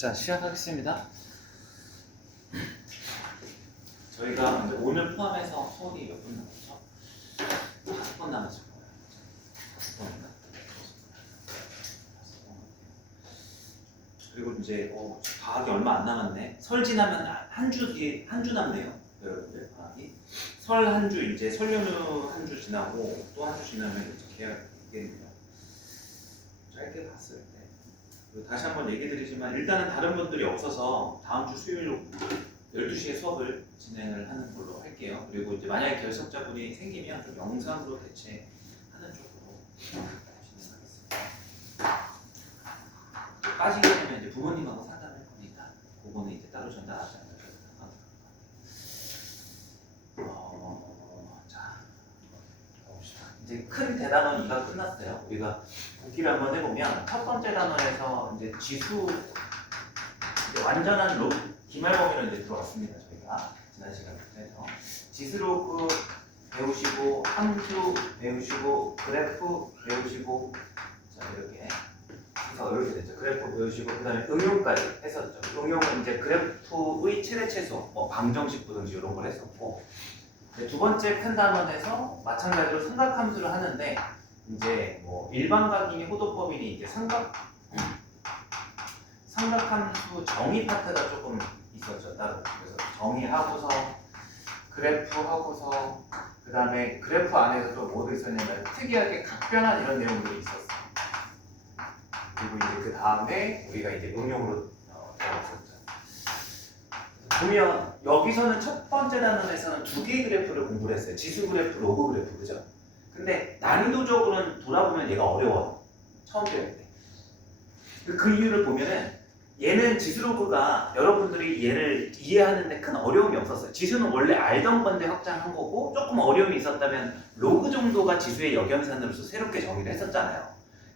자, 시작하겠습니다. 저희가 이제 오늘 포함해서 수업이 몇 분 남았죠? 5분 남았을 거예요. 5분인가? 그리고 이제 방학이 얼마 안 남았네. 설 지나면 한 주 뒤에 한 주 남네요. 여러분들 방학이. 설 한 주 이제 설 연휴 한 주 지나고 또 한 주 지나면 이제 개학입니다. 짧게 봤을 때. 그리고 다시 한번 얘기 드리지만 일단은 다른 분들이 없어서 다음 주 수요일 12시에 수업을 진행을 하는 걸로 할게요. 그리고 이제 만약에 결석자분이 생기면 좀 영상으로 대체하는 쪽으로 진행하겠습니다. 빠지게 되면 이제 부모님하고 상담할 거니까 그거는 이제 따로 전달하지 않아도 자, 봅시다. 이제 큰 대단원 2가 끝났어요. 우리가 보기를 한번 해보면 첫 번째 단원에서 이제 지수 이제 완전한 기말범위로 이제 들어왔습니다. 저희가 지난 시간부터 지수로그 배우시고 함수 배우시고 그래프 배우시고 자 이렇게 해서 이렇게 됐죠. 그래프 배우시고 그 다음에 응용까지 했었죠. 응용은 이제 그래프의 최대 최소, 방정식 부등식 이런 걸 했었고 두 번째 큰 단원에서 마찬가지로 삼각함수를 하는데 이제 뭐 일반각이니 호도법이니 이제 삼각함수 정의 파트가 조금 있었죠. 따로. 그래서 정의하고서 그래프하고서 그 다음에 그래프 안에서 또 뭐도 있었냐면 특이하게 각변환 이런 내용들이 있었어요. 그리고 이제 그 다음에 우리가 이제 응용으로 들어갔었죠. 보면 여기서는 첫 번째 단원에서는 두 개의 그래프를 공부를 했어요. 지수 그래프, 로그 그래프, 그죠? 근데 난이도적으로는 돌아보면 얘가 어려워요. 처음 배울 때. 그 이유를 보면은 얘는 지수로그가 여러분들이 얘를 이해하는데 큰 어려움이 없었어요. 지수는 원래 알던 건데 확장한 거고 조금 어려움이 있었다면 로그 정도가 지수의 역연산으로서 새롭게 정의를 했었잖아요.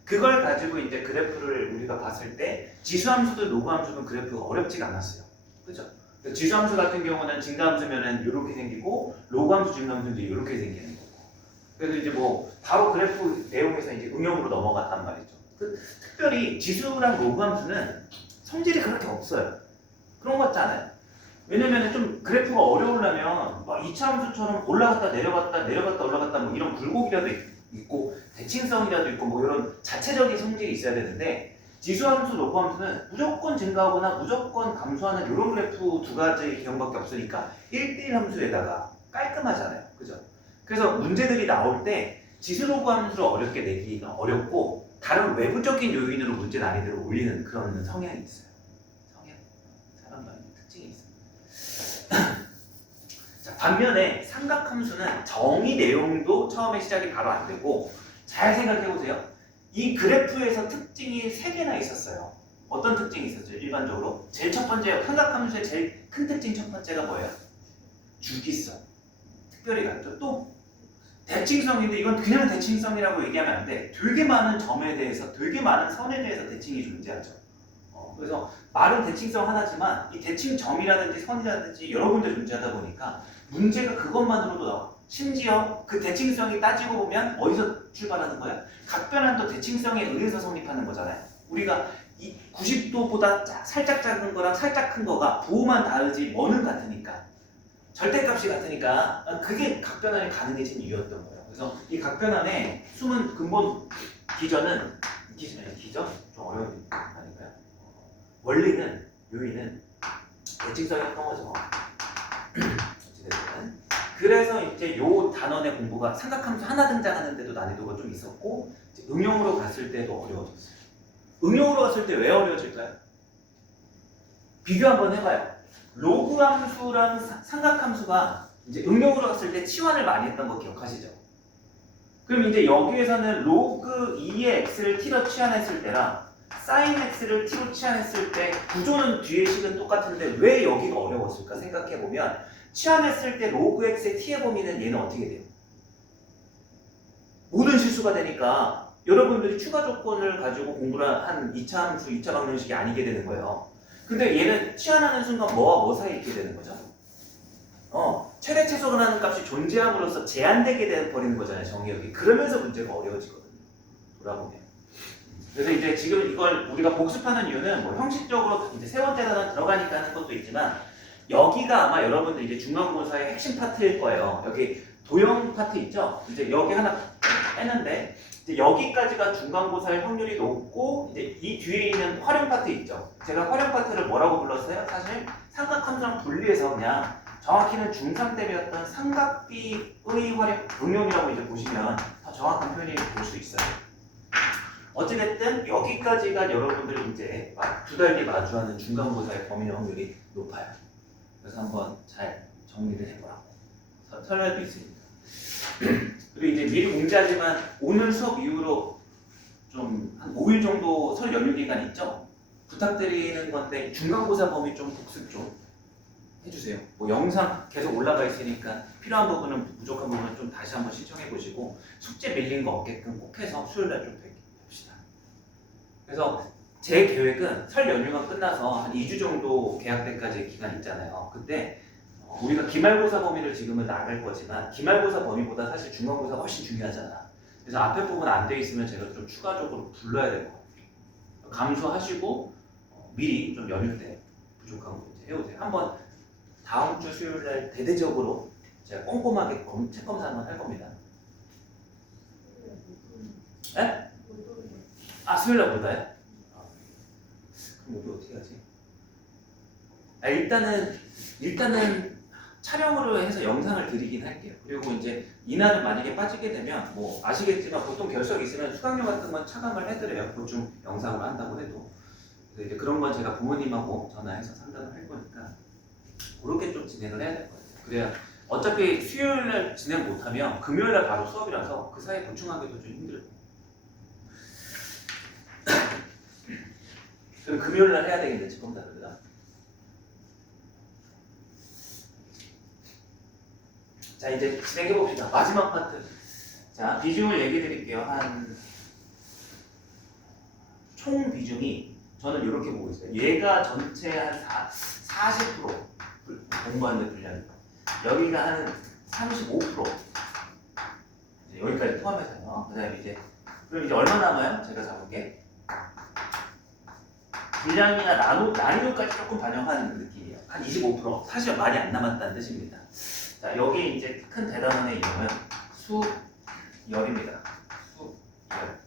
그걸 가지고 이제 그래프를 우리가 봤을 때 지수함수도 로그 함수는 그래프가 어렵지가 않았어요. 그죠? 지수함수 같은 경우는 증가함수면은 이렇게 생기고 로그함수 증가함수도 이렇게 생기는 거고. 그래서 이제 뭐 바로 그래프 내용에서 이제 응용으로 넘어갔단 말이죠. 특별히 지수랑 로그함수는 성질이 그렇게 없어요. 그런 것 같지 않아요? 왜냐면 좀 그래프가 어려우려면 막 이차함수처럼 올라갔다 내려갔다 올라갔다 뭐 이런 굴곡이라도 있고 대칭성이라도 있고 뭐 이런 자체적인 성질이 있어야 되는데 지수함수, 로그함수는 무조건 증가하거나 무조건 감소하는 이런 그래프 두 가지 개형밖에 없으니까 1대1 함수에다가 깔끔하잖아요. 그죠? 그래서 문제들이 나올 때 지수, 로그 함수를 어렵게 내기가 어렵고 다른 외부적인 요인으로 문제 난이도를 올리는 그런 성향이 있어요. 사람마다 특징이 있어요. 자, 반면에 삼각함수는 정의 내용도 처음에 시작이 바로 안 되고 잘 생각해 보세요. 이 그래프에서 특징이 3개나 있었어요. 어떤 특징이 있었죠? 일반적으로 제일 첫 번째 삼각함수의 제일 큰 특징 첫 번째가 뭐예요? 주기성. 특별히 갔죠. 또 대칭성인데 이건 그냥 대칭성이라고 얘기하면 안 돼. 되게 많은 점에 대해서, 되게 많은 선에 대해서 대칭이 존재하죠. 그래서 말은 대칭성 하나지만 이 대칭점이라든지 선이라든지 여러 군데 존재하다 보니까 문제가 그것만으로도 나와. 심지어 그 대칭성이 따지고 보면 어디서 출발하는 거야? 각변환도 대칭성에 의해서 성립하는 거잖아요. 우리가 이 90도보다 살짝 작은 거랑 살짝 큰 거가 부호만 다르지 뭐는 같으니까. 절대값이 같으니까 그게 각변환이 가능해진 이유였던 거예요. 그래서 이 각변환의 숨은 근본 기전? 좀 어려운 아닌가요? 원리는, 요인은 대칭성이었던 거죠. 그래서 이제 요 단원의 공부가 삼각함수 하나 등장하는데도 난이도가 좀 있었고 응용으로 갔을 때도 어려워졌어요. 응용으로 갔을 때 왜 어려워질까요? 비교 한번 해봐요. 로그 함수랑 삼각함수가 이제 응용으로 갔을 때 치환을 많이 했던 거 기억하시죠? 그럼 이제 여기에서는 로그 2의 x를 t로 치환했을 때랑 sin x를 t로 치환했을 때 구조는 뒤의 식은 똑같은데 왜 여기가 어려웠을까 생각해보면 치환했을 때 로그 x의 t의 범위는 얘는 어떻게 돼요? 모든 실수가 되니까 여러분들이 추가 조건을 가지고 공부를 한 2차 함수, 2차 방정식이 아니게 되는 거예요. 근데 얘는 치환하는 순간 뭐와 뭐 사이에 있게 되는 거죠? 최대 최소라는 값이 존재함으로써 제한되게 돼 버리는 거잖아요, 정의역이. 그러면서 문제가 어려워지거든요. 돌아보면. 그래서 이제 지금 이걸 우리가 복습하는 이유는 뭐 형식적으로 이제 세 번째 단원 들어가니까 하는 것도 있지만 여기가 아마 여러분들 이제 중간고사의 핵심 파트일 거예요. 여기 도형 파트 있죠? 이제 여기 하나 빼는데 이제 여기까지가 중간고사의 확률이 높고 이제 이 뒤에 있는 활용 파트 있죠? 제가 활용 파트를 뭐라고 불렀어요? 사실 삼각함수랑 분리해서 그냥 정확히는 중3 때 배웠던 삼각비의 활용 응용이라고 이제 보시면 더 정확한 표현이 볼 수 있어요. 어찌됐든 여기까지가 여러분들이 이제 두 달뒤 마주하는 중간고사의 범위 확률이 높아요. 그래서 한번 잘 정리를 해보라고 설명도 있습니다. 그리고 이제 미리 공지하지만 오늘 수업 이후로 좀 한 5일 정도 설 연휴 기간 있죠? 부탁드리는 건데 중간고사 범위 좀 복습 좀 해주세요. 뭐 영상 계속 올라가 있으니까 필요한 부분은 부족한 부분은 좀 다시 한번 시청해 보시고 숙제 밀린 거 없게끔 꼭 해서 수요일날 좀 봅시다. 그래서 제 계획은 설 연휴가 끝나서 한 2주 정도 개학 때까지 기간 있잖아요. 그때 우리가 기말고사 범위를 지금은 나갈 거지만 기말고사 범위보다 사실 중간고사가 훨씬 중요하잖아. 그래서 앞에 부분 안 돼 있으면 제가 좀 추가적으로 불러야 될 것 같아요. 감수하시고 미리 좀 연휴 때 부족한 거 이제 해오세요. 한번 다음 주 수요일 날 대대적으로 제가 꼼꼼하게 책 검사 한번 할 겁니다. 에? 아, 수요일 날 못 와요? 그럼 우리 어떻게 하지? 일단은 촬영으로 해서 영상을 드리긴 할게요. 그리고 이제 이날은 만약에 빠지게 되면 뭐 아시겠지만 보통 결석 있으면 수강료 같은 건 차감을 해드려요. 보충 영상으로 한다고 해도. 그래서 이제 그런 건 제가 부모님하고 전화해서 상담을 할 거니까 그렇게 좀 진행을 해야 될 것 같아요. 그래야 어차피 수요일날 진행 못하면 금요일날 바로 수업이라서 그 사이에 보충하기도 좀 힘들고. 그럼 금요일날 해야 되겠네, 지금 다르다. 자, 이제 진행해 봅시다. 마지막 파트. 자, 비중을 얘기 드릴게요. 총 비중이 저는 이렇게 보고 있어요. 얘가 전체 한 40% 공부하는 데 분량이. 여기가 한 35%. 여기까지 포함해서요. 그 다음에 이제, 그럼 이제 얼마 남아요? 제가 잡은 게. 분량이나 난이도까지 조금 반영하는 느낌이에요. 한 25%. 사실 많이 안 남았다는 뜻입니다. 자, 여기 이제 큰 대단원의 이름은 수열입니다. 수열.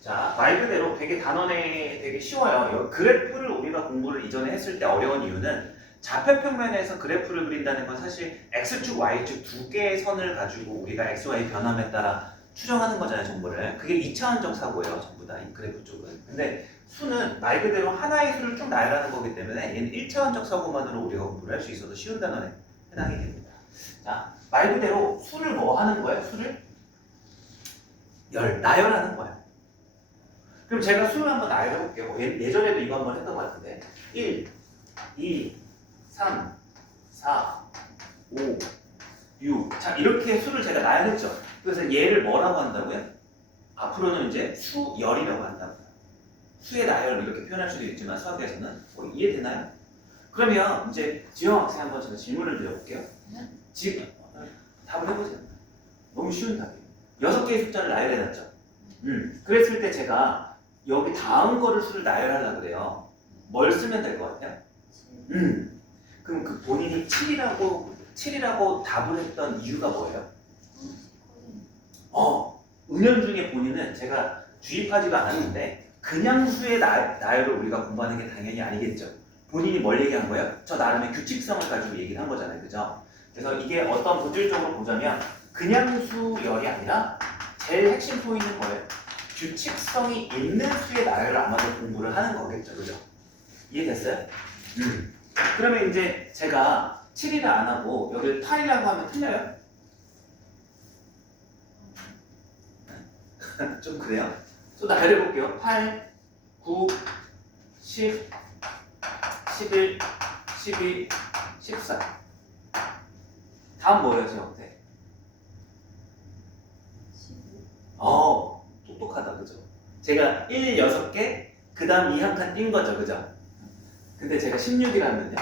자, 말 그대로 되게 단원에 되게 쉬워요. 그래프를 우리가 공부를 이전에 했을 때 어려운 이유는 좌표평면에서 그래프를 그린다는 건 사실 X축, Y축 두 개의 선을 가지고 우리가 X, Y 변함에 따라 추정하는 거잖아요, 정보를. 그게 2차원적 사고예요, 전부 다, 이 그래프 쪽은. 근데 수는 말 그대로 하나의 수를 쭉 나열하는 거기 때문에 얘는 1차원적 사고만으로 우리가 공부를 할 수 있어서 쉬운 단원에 해당이 됩니다. 자, 말 그대로 수를 뭐 하는 거예요? 수를 나열하는 거예요. 그럼 제가 수를 한번 나열해 볼게요. 예전에도 이거 한번 했던 것 같은데 1, 2, 3, 4, 5, 6. 자, 이렇게 수를 제가 나열했죠. 그래서 얘를 뭐라고 한다고요? 앞으로는 이제 수열이라고 한다고요. 수의 나열을 이렇게 표현할 수도 있지만 수학에서는 이해되나요? 그러면 이제 지영 학생 한번 제가 질문을 드려볼게요. 네? 지금 답을 해보세요. 너무 쉬운 답이에요. 6개의 숫자를 나열해놨죠. 그랬을 때 제가 여기 다음 거를 수를 나열하려고 그래요. 뭘 쓰면 될 것 같아요? 그럼 그 본인이 7이라고 답을 했던 이유가 뭐예요? 은연중에 본인은 제가 주입하지도 않았는데 그냥 수의 나열을 우리가 공부하는 게 당연히 아니겠죠. 본인이 뭘 얘기한 거예요? 저 나름의 규칙성을 가지고 얘기를 한 거잖아요. 그죠? 그래서 이게 어떤 본질적으로 보자면 그냥 수열이 아니라 제일 핵심 포인트는 뭐예요? 규칙성이 있는 수의 나열을 아마도 공부를 하는 거겠죠. 그죠? 이해됐어요? 그러면 이제 제가 7이라 안 하고 여기를 8이라고 하면 틀려요? 좀 그래요? 또 나열해볼게요. 8, 9, 10, 11, 12, 14. 다음 뭐예요, 지금? 네. 15. 똑똑하다, 그죠? 제가 1, 6개, 그 다음 2한 칸 띈 거죠, 그죠? 근데 제가 16이라면요.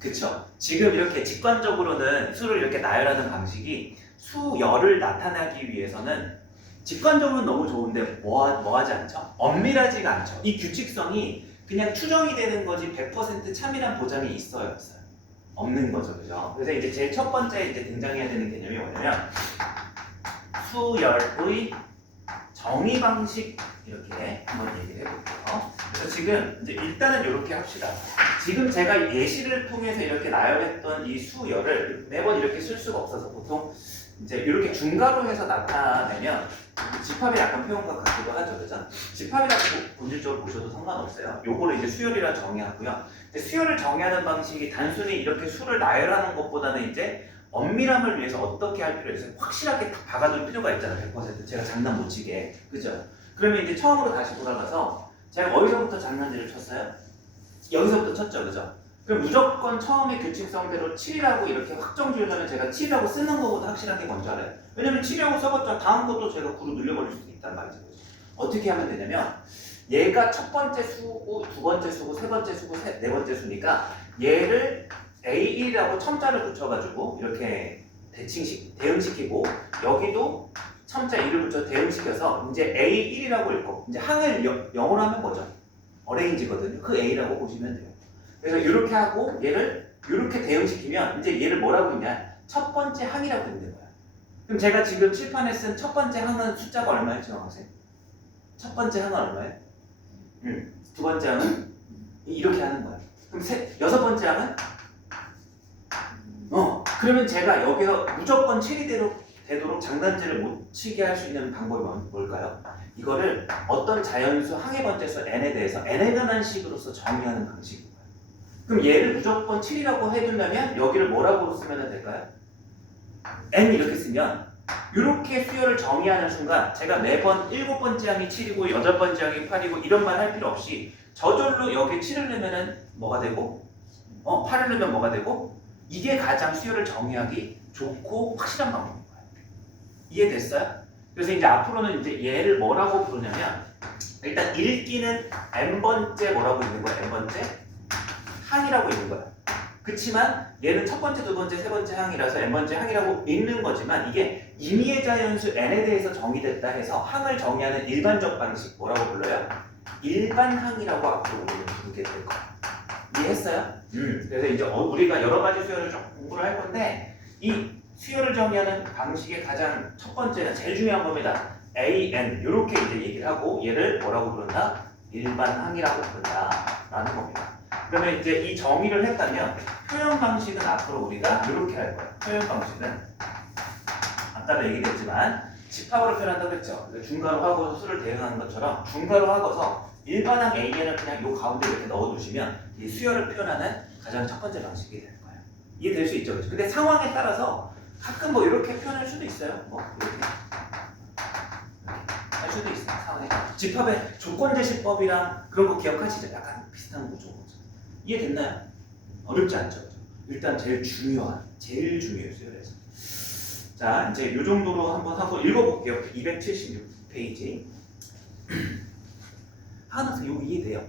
그쵸? 지금 이렇게 직관적으로는 수를 이렇게 나열하는 방식이 수열을 나타나기 위해서는 직관적으로는 너무 좋은데 뭐 하지 않죠? 엄밀하지가 않죠. 이 규칙성이 그냥 추정이 되는 거지 100% 참이란 보장이 있어요, 없어요? 없는 거죠, 그죠? 그래서 이제 제일 첫 번째 이제 등장해야 되는 개념이 뭐냐면 수열의 정의 방식 이렇게 한번 얘기를 해볼게요. 그래서 지금 이제 일단은 이렇게 합시다. 지금 제가 예시를 통해서 이렇게 나열했던 이 수열을 매번 이렇게 쓸 수가 없어서 보통 이제 이렇게 중괄호 해서 나타내면 집합의 약간 표현과 같기도 하죠, 그죠? 집합이라고 본질적으로 보셔도 상관없어요. 요거를 이제 수열이라 정의하고요. 근데 수열을 정의하는 방식이 단순히 이렇게 수를 나열하는 것보다는 이제 엄밀함을 위해서 어떻게 할 필요가 있어요? 확실하게 딱 박아둘 필요가 있잖아요. 100% 제가 장난 못 치게, 그죠? 그러면 이제 처음으로 다시 돌아가서 제가 어디서부터 장난질을 쳤어요? 여기서부터 쳤죠, 그죠? 그럼 무조건 처음에 규칙성대로 7이라고 이렇게 확정 지으려면 제가 7이라고 쓰는 것보다 확실한 게 뭔지 알아요? 왜냐면 7이라고 써봤자 다음 것도 제가 9로 늘려버릴 수도 있단 말이죠. 어떻게 하면 되냐면 얘가 첫 번째 수고, 두 번째 수고, 세 번째 수고, 네 번째 수니까 얘를 A1이라고 첨자를 붙여가지고 이렇게 대응시키고 여기도 첨자 1을 붙여 대응시켜서 이제 A1이라고 읽고 이제 항을 영어로 하면 뭐죠? 어레인지거든요. 그 A라고 보시면 돼요. 그래서 이렇게 하고 얘를 이렇게 대응시키면 이제 얘를 뭐라고 있냐? 첫 번째 항이라고 있는 거야. 그럼 제가 지금 칠판에 쓴 첫 번째 항은 숫자가 얼마예요, 지원학생? 첫 번째 항은 얼마예요? 두 번째 항은 이렇게 하는 거야. 그럼 여섯 번째 항은? 그러면 제가 여기서 무조건 7이 되도록 장단지를 못 치게 할 수 있는 방법이 뭘까요? 이거를 어떤 자연수 항의 번째수 n에 대해서 n에 관한 식으로서 정의하는 방식인 거예요. 그럼 얘를 무조건 7이라고 해준다면 여기를 뭐라고 쓰면 될까요? n 이렇게 쓰면 이렇게 수열을 정의하는 순간 제가 매번 7번째 항이 7이고 8번째 항이 8이고 이런 말 할 필요 없이 저절로 여기 7을 넣으면 뭐가 되고 8을 넣으면 뭐가 되고 이게 가장 수열을 정의하기 좋고 확실한 방법인 거예요. 이해됐어요? 그래서 이제 앞으로는 이제 얘를 뭐라고 부르냐면 일단 읽기는 n번째 뭐라고 있는 거야? n번째 항이라고 있는 거야. 그치만 얘는 첫 번째, 두 번째, 세 번째 항이라서 n번째 항이라고 읽는 거지만 이게 임의의 자연수 n에 대해서 정의됐다 해서 항을 정의하는 일반적 방식 뭐라고 불러요? 일반항이라고 앞으로 부르게 될 거야. 이해했어요? 그래서 이제 우리가 여러 가지 수열을 좀 공부를 할 건데 이 수열을 정의하는 방식의 가장 첫 번째는 제일 중요한 겁니다. AN 이렇게 이제 얘기를 하고 얘를 뭐라고 부른다? 일반항이라고 부른다라는 겁니다. 그러면 이제 이 정의를 했다면 표현 방식은 앞으로 우리가 이렇게 할 거예요. 표현 방식은 아까도 얘기했지만 집합으로 표현한다고 했죠. 중괄호 하고서 수를 대응하는 것처럼 중괄호 하고서 일반항 AN을 그냥 요 가운데 이렇게 넣어두시면 이 수열을 표현하는 가장 첫 번째 방식이 될 거예요. 이해될 수 있죠? 근데 상황에 따라서 가끔 뭐 이렇게 표현할 수도 있어요. 뭐 이렇게 할 수도 있어요. 상황에 집합의 조건 제시법이랑 그런 거 기억하시죠? 약간 비슷한 구조죠. 이해됐나요? 어렵지 않죠? 일단 제일 중요해요. 수열에서. 자, 이제 이 정도로 한번 하고 읽어볼게요. 276페이지. 하나씩 이거 이해돼요?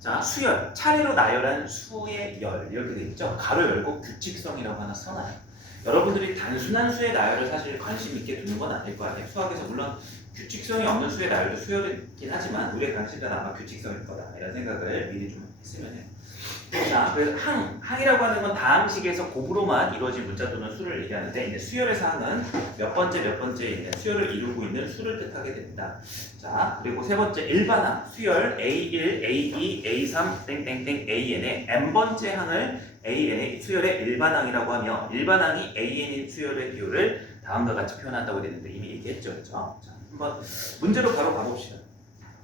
자, 수열. 차례로 나열한 수의 열. 이렇게 돼 있죠? 가로 열고 규칙성이라고 하나 써놔요. 여러분들이 단순한 수의 나열을 사실 관심 있게 두는 건 아닐 거 아니에요. 수학에서 물론 규칙성이 없는 수의 나열도 수열이긴 하지만 우리의 관심은 아마 규칙성일 거다. 이런 생각을 미리 좀 했으면 해요. 자, 그래서 항이라고 하는 건 다항식에서 곱으로만 이루어진 문자 또는 수를 얘기하는데 이제 수열에서 항은 몇 번째 수열을 이루고 있는 수를 뜻하게 됩니다. 자, 그리고 세 번째 일반항 수열 A1, A2, A3 땡땡땡 AN의 n번째 항을 AN의 수열의 일반항이라고 하며 일반항이 AN인 수열의 비율을 다음과 같이 표현한다고 되는데 이미 얘기했죠, 그렇죠? 자, 한번 문제로 바로 가봅시다.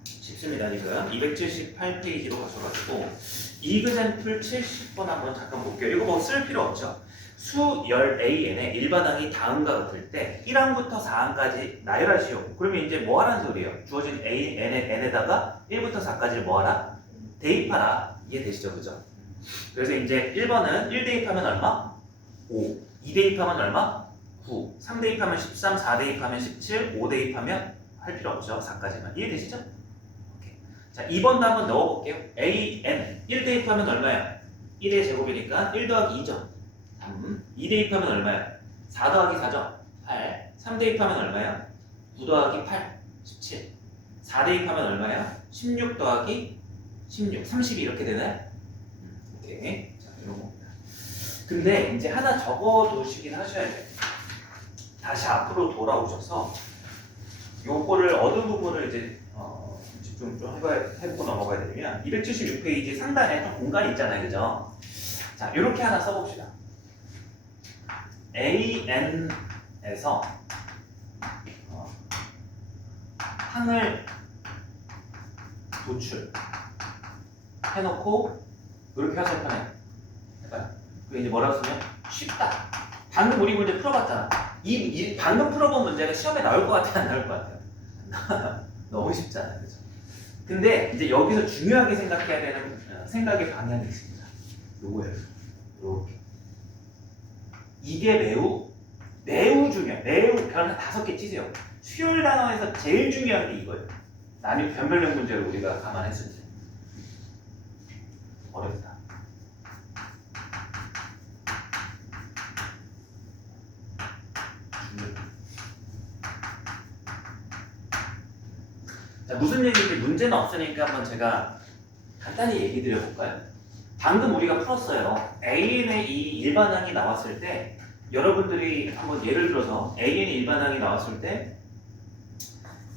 쉽습니다. 지금 278페이지로 가셔가지고 이그샘플 70번 한번 잠깐 볼게요. 이거 뭐 쓸 필요 없죠. 수열 AN의 일반항이 다음과 같을 때 1항부터 4항까지 나열하시오. 그러면 이제 뭐 하라는 소리예요? 주어진 AN의 n에다가 1부터 4까지를 뭐 하라? 대입하라. 이해되시죠? 그죠? 그래서 이제 1번은 1 대입하면 얼마? 5. 2 대입하면 얼마? 9. 3 대입하면 13. 4 대입하면 17. 5 대입하면 할 필요 없죠. 4까지만. 이해되시죠? 자, 2번도 한번 넣어볼게요. AN 1 대입하면 얼마야? 1의 제곱이니까 1 더하기 2죠. 3. 2 대입하면 얼마야? 4 더하기 4죠? 8. 3 대입하면 얼마야? 9 더하기 8, 17. 4 대입하면 얼마야? 16 더하기 16, 30이 이렇게 되나요? 오케이. 자, 이런 겁니다. 근데 이제 하나 적어두시긴 하셔야 돼요. 다시 앞으로 돌아오셔서 요거를 얻은 부분을 이제 집중 좀 해보고 넘어가야 되면 276페이지 상단에 좀 공간이 있잖아요, 그죠? 자, 이렇게 하나 써봅시다. AN에서 항을 도출해놓고 이렇게 하실 편해요. 해봐요. 그 이제 뭐라고 쓰면 쉽다. 방금 우리 문제 풀어봤잖아. 방금 풀어본 문제가 시험에 나올 것 같아, 안 나올 것 같아요? 너무 쉽잖아요, 그죠? 근데 이제 여기서 중요하게 생각해야 되는 생각의 방향이 있습니다. 요거예요. 이렇게. 이게 매우 중요해요. 매우 별 한 5개 치세요. 수열 단어에서 제일 중요한 게 이거예요. 난이 변별력 문제를 우리가 감안했을 때. 어렵다. 자, 무슨 얘기인지 문제는 없으니까 한번 제가 간단히 얘기 드려볼까요? 방금 우리가 풀었어요. AN의 이 일반항이 나왔을 때 여러분들이 한번 예를 들어서 AN의 일반항이 나왔을 때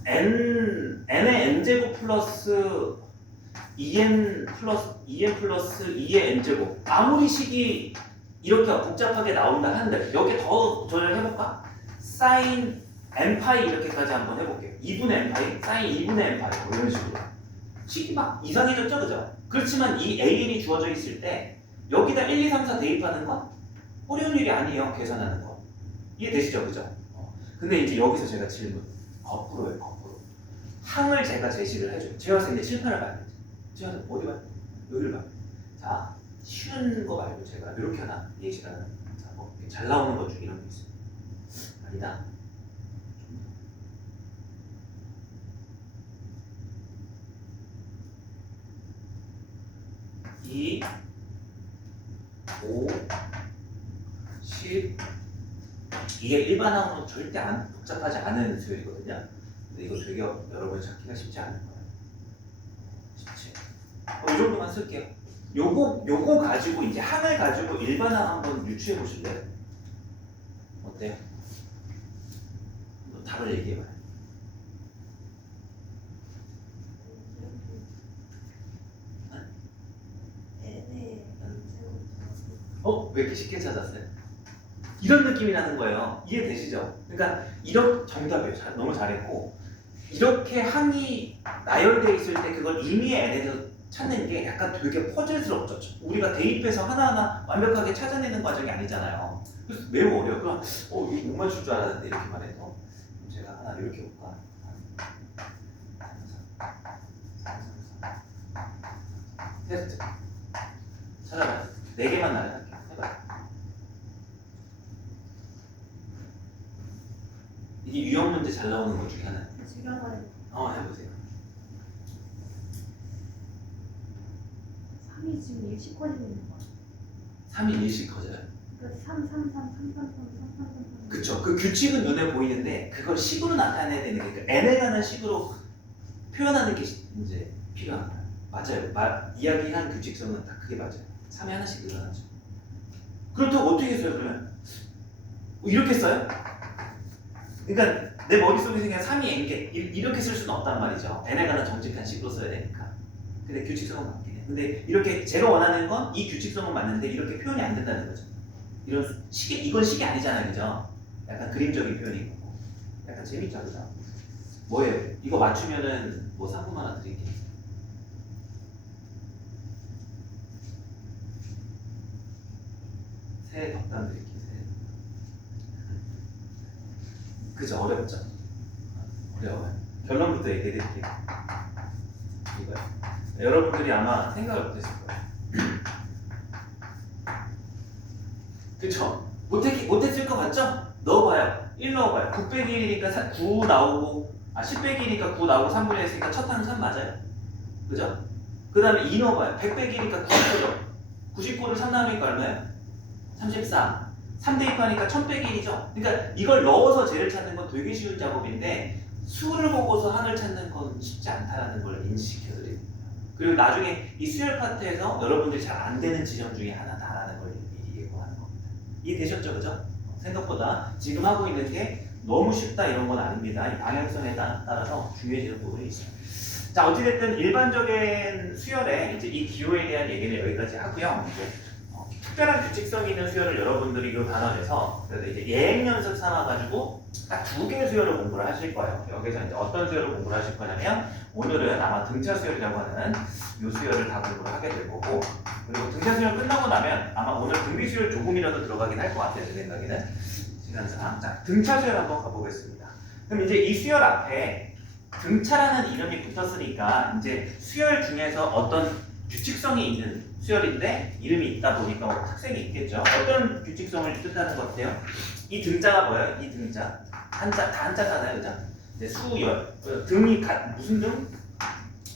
n의 n제곱 플러스 2n 플러스 2의 n제곱 아무리 식이 이렇게 복잡하게 나온다 한들 여기 더 조절해볼까? sin n파이 이렇게까지 한번 해볼게요. 2분의 n파이, sin 2분의 n파이 뭐 이런 식으로 식이 막 이상해졌죠, 그죠? 그렇지만 이 AN이 주어져 있을 때 여기다 1, 2, 3, 4 대입하는 건 어려운 일이 아니에요. 계산하는 거 이해되시죠, 그죠? 근데 이제 여기서 제가 질문 거꾸로예요, 거꾸로. 항을 제가 제시를 해줘요. 제가 봤을 때 실판을 봐야 되지. 제가 어디 봐요? 여기를 봐요. 자, 쉬운 거 말고 제가 이렇게 하나 예시를 하나. 자, 뭐 잘 나오는 것 중에 이런 게 있어요. 아니다. 2, 5, 10 이게 일반항으로 절대 복잡하지 않은 수열이거든요. 근데 이거 되게 여러분이 찾기가 쉽지 않을 거예요. 17. 이 정도만 쓸게요. 요거 가지고 이제 항을 가지고 일반항 한번 유추해 보실래요? 어때요? 답을 얘기해봐요. 왜 이렇게 쉽게 찾았어요? 이런 느낌이 나는 거예요. 이해되시죠? 그러니까 이런 정답이에요. 너무 잘했고 이렇게 항이 나열되어 있을 때 그걸 임의의 n에서 찾는 게 약간 되게 퍼즐스럽죠. 우리가 대입해서 하나하나 완벽하게 찾아내는 과정이 아니잖아요. 그래서 매우 어려워요. 그럼 이거 못 맞출 줄 알았는데 이렇게 말해서 제가 하나 이렇게 볼까? 테스트 찾아봐요. 4개만 나열할게요. 해봐요. 이게 유형 문제 잘 나오는 것 중에 하나. 해보세요. 3이 지금 일씩 커지고 있는 거 같아요. 3이 일씩 커져요. 그러니까 3, 3, 3, 3, 3, 3, 3, 3, 3. 그쵸. 그 규칙은 눈에 보이는데 그걸 식으로 나타내야 되는 게 그러니까 n에 관한 식으로 표현하는 게 이제 필요한 거예요. 맞아요. 이야기한 규칙성은 다 그게 맞아요. 3에 하나씩 늘어나죠. 그렇다고 어떻게 써요 그러면? 이렇게 써요? 그러니까 내 머릿속에 그냥 3이 n개 이렇게 쓸 수는 없단 말이죠. n에 관한 정직한 식으로 써야 되니까. 근데 규칙성은 맞긴 해. 근데 이렇게 제가 원하는 건 이 규칙성은 맞는데 이렇게 표현이 안 된다는 거죠. 이건 식이 아니잖아요, 그죠? 약간 그림적인 표현이고. 약간 재밌죠, 그죠? 뭐예요? 이거 맞추면은 뭐 상품 하나 드릴게요. 새 덕담 드릴게요. 그죠? 어렵죠? 어려워요. 결론부터 얘기해 드릴게요. 이거요. 여러분들이 아마 생각을 못했을 거예요. 그쵸? 못했을 것 같죠? 넣어봐요. 1 넣어봐요. 9 빼기 1이니까 9 나오고 10 빼기 1이니까 9 나오고 3분의 1 했으니까 첫 항 3 맞아요. 그죠? 그 다음에 2 넣어봐요. 100 빼기 1이니까 99죠. 99를 3 나누니까 얼마예요? 34. 3 대입하니까 1000 빼기 1이죠. 그러니까 이걸 넣어서 쟤를 찾는 건 되게 쉬운 작업인데 수를 보고서 항을 찾는 건 쉽지 않다는 걸 인식시켜 드립니다. 그리고 나중에 이 수열 파트에서 여러분들이 잘 안 되는 지점 중에 하나다라는 걸 미리 예고하는 겁니다. 이해되셨죠? 그죠? 생각보다 지금 하고 있는 게 너무 쉽다 이런 건 아닙니다. 이 방향성에 따라서 중요해지는 부분이 있어요. 자, 어찌됐든 일반적인 수열에 이제 이 기호에 대한 얘기는 여기까지 하고요. 이제 특별한 규칙성이 있는 수열을 여러분들이 이 단원에서 그래서 이제 예행 연습 삼아가지고 딱 2개의 수열을 공부를 하실 거예요. 여기서 이제 어떤 수열을 공부를 하실 거냐면 오늘은 아마 등차 수열이라고 하는 이 수열을 다 공부를 하게 될 거고, 그리고 등차 수열 끝나고 나면 아마 오늘 등비 수열 조금이라도 들어가긴 할 것 같아요. 제 생각에는 시간상. 자, 등차 수열 한번 가보겠습니다. 그럼 이제 이 수열 앞에 등차라는 이름이 붙었으니까 이제 수열 중에서 어떤 규칙성이 있는 수열인데 이름이 있다 보니까 뭐 특색이 있겠죠. 어떤 규칙성을 뜻하는 것 같아요? 이 등자가 뭐예요? 이 등자 한자 다 한자잖아요, 그죠? 이제 수열 등이 무슨 등?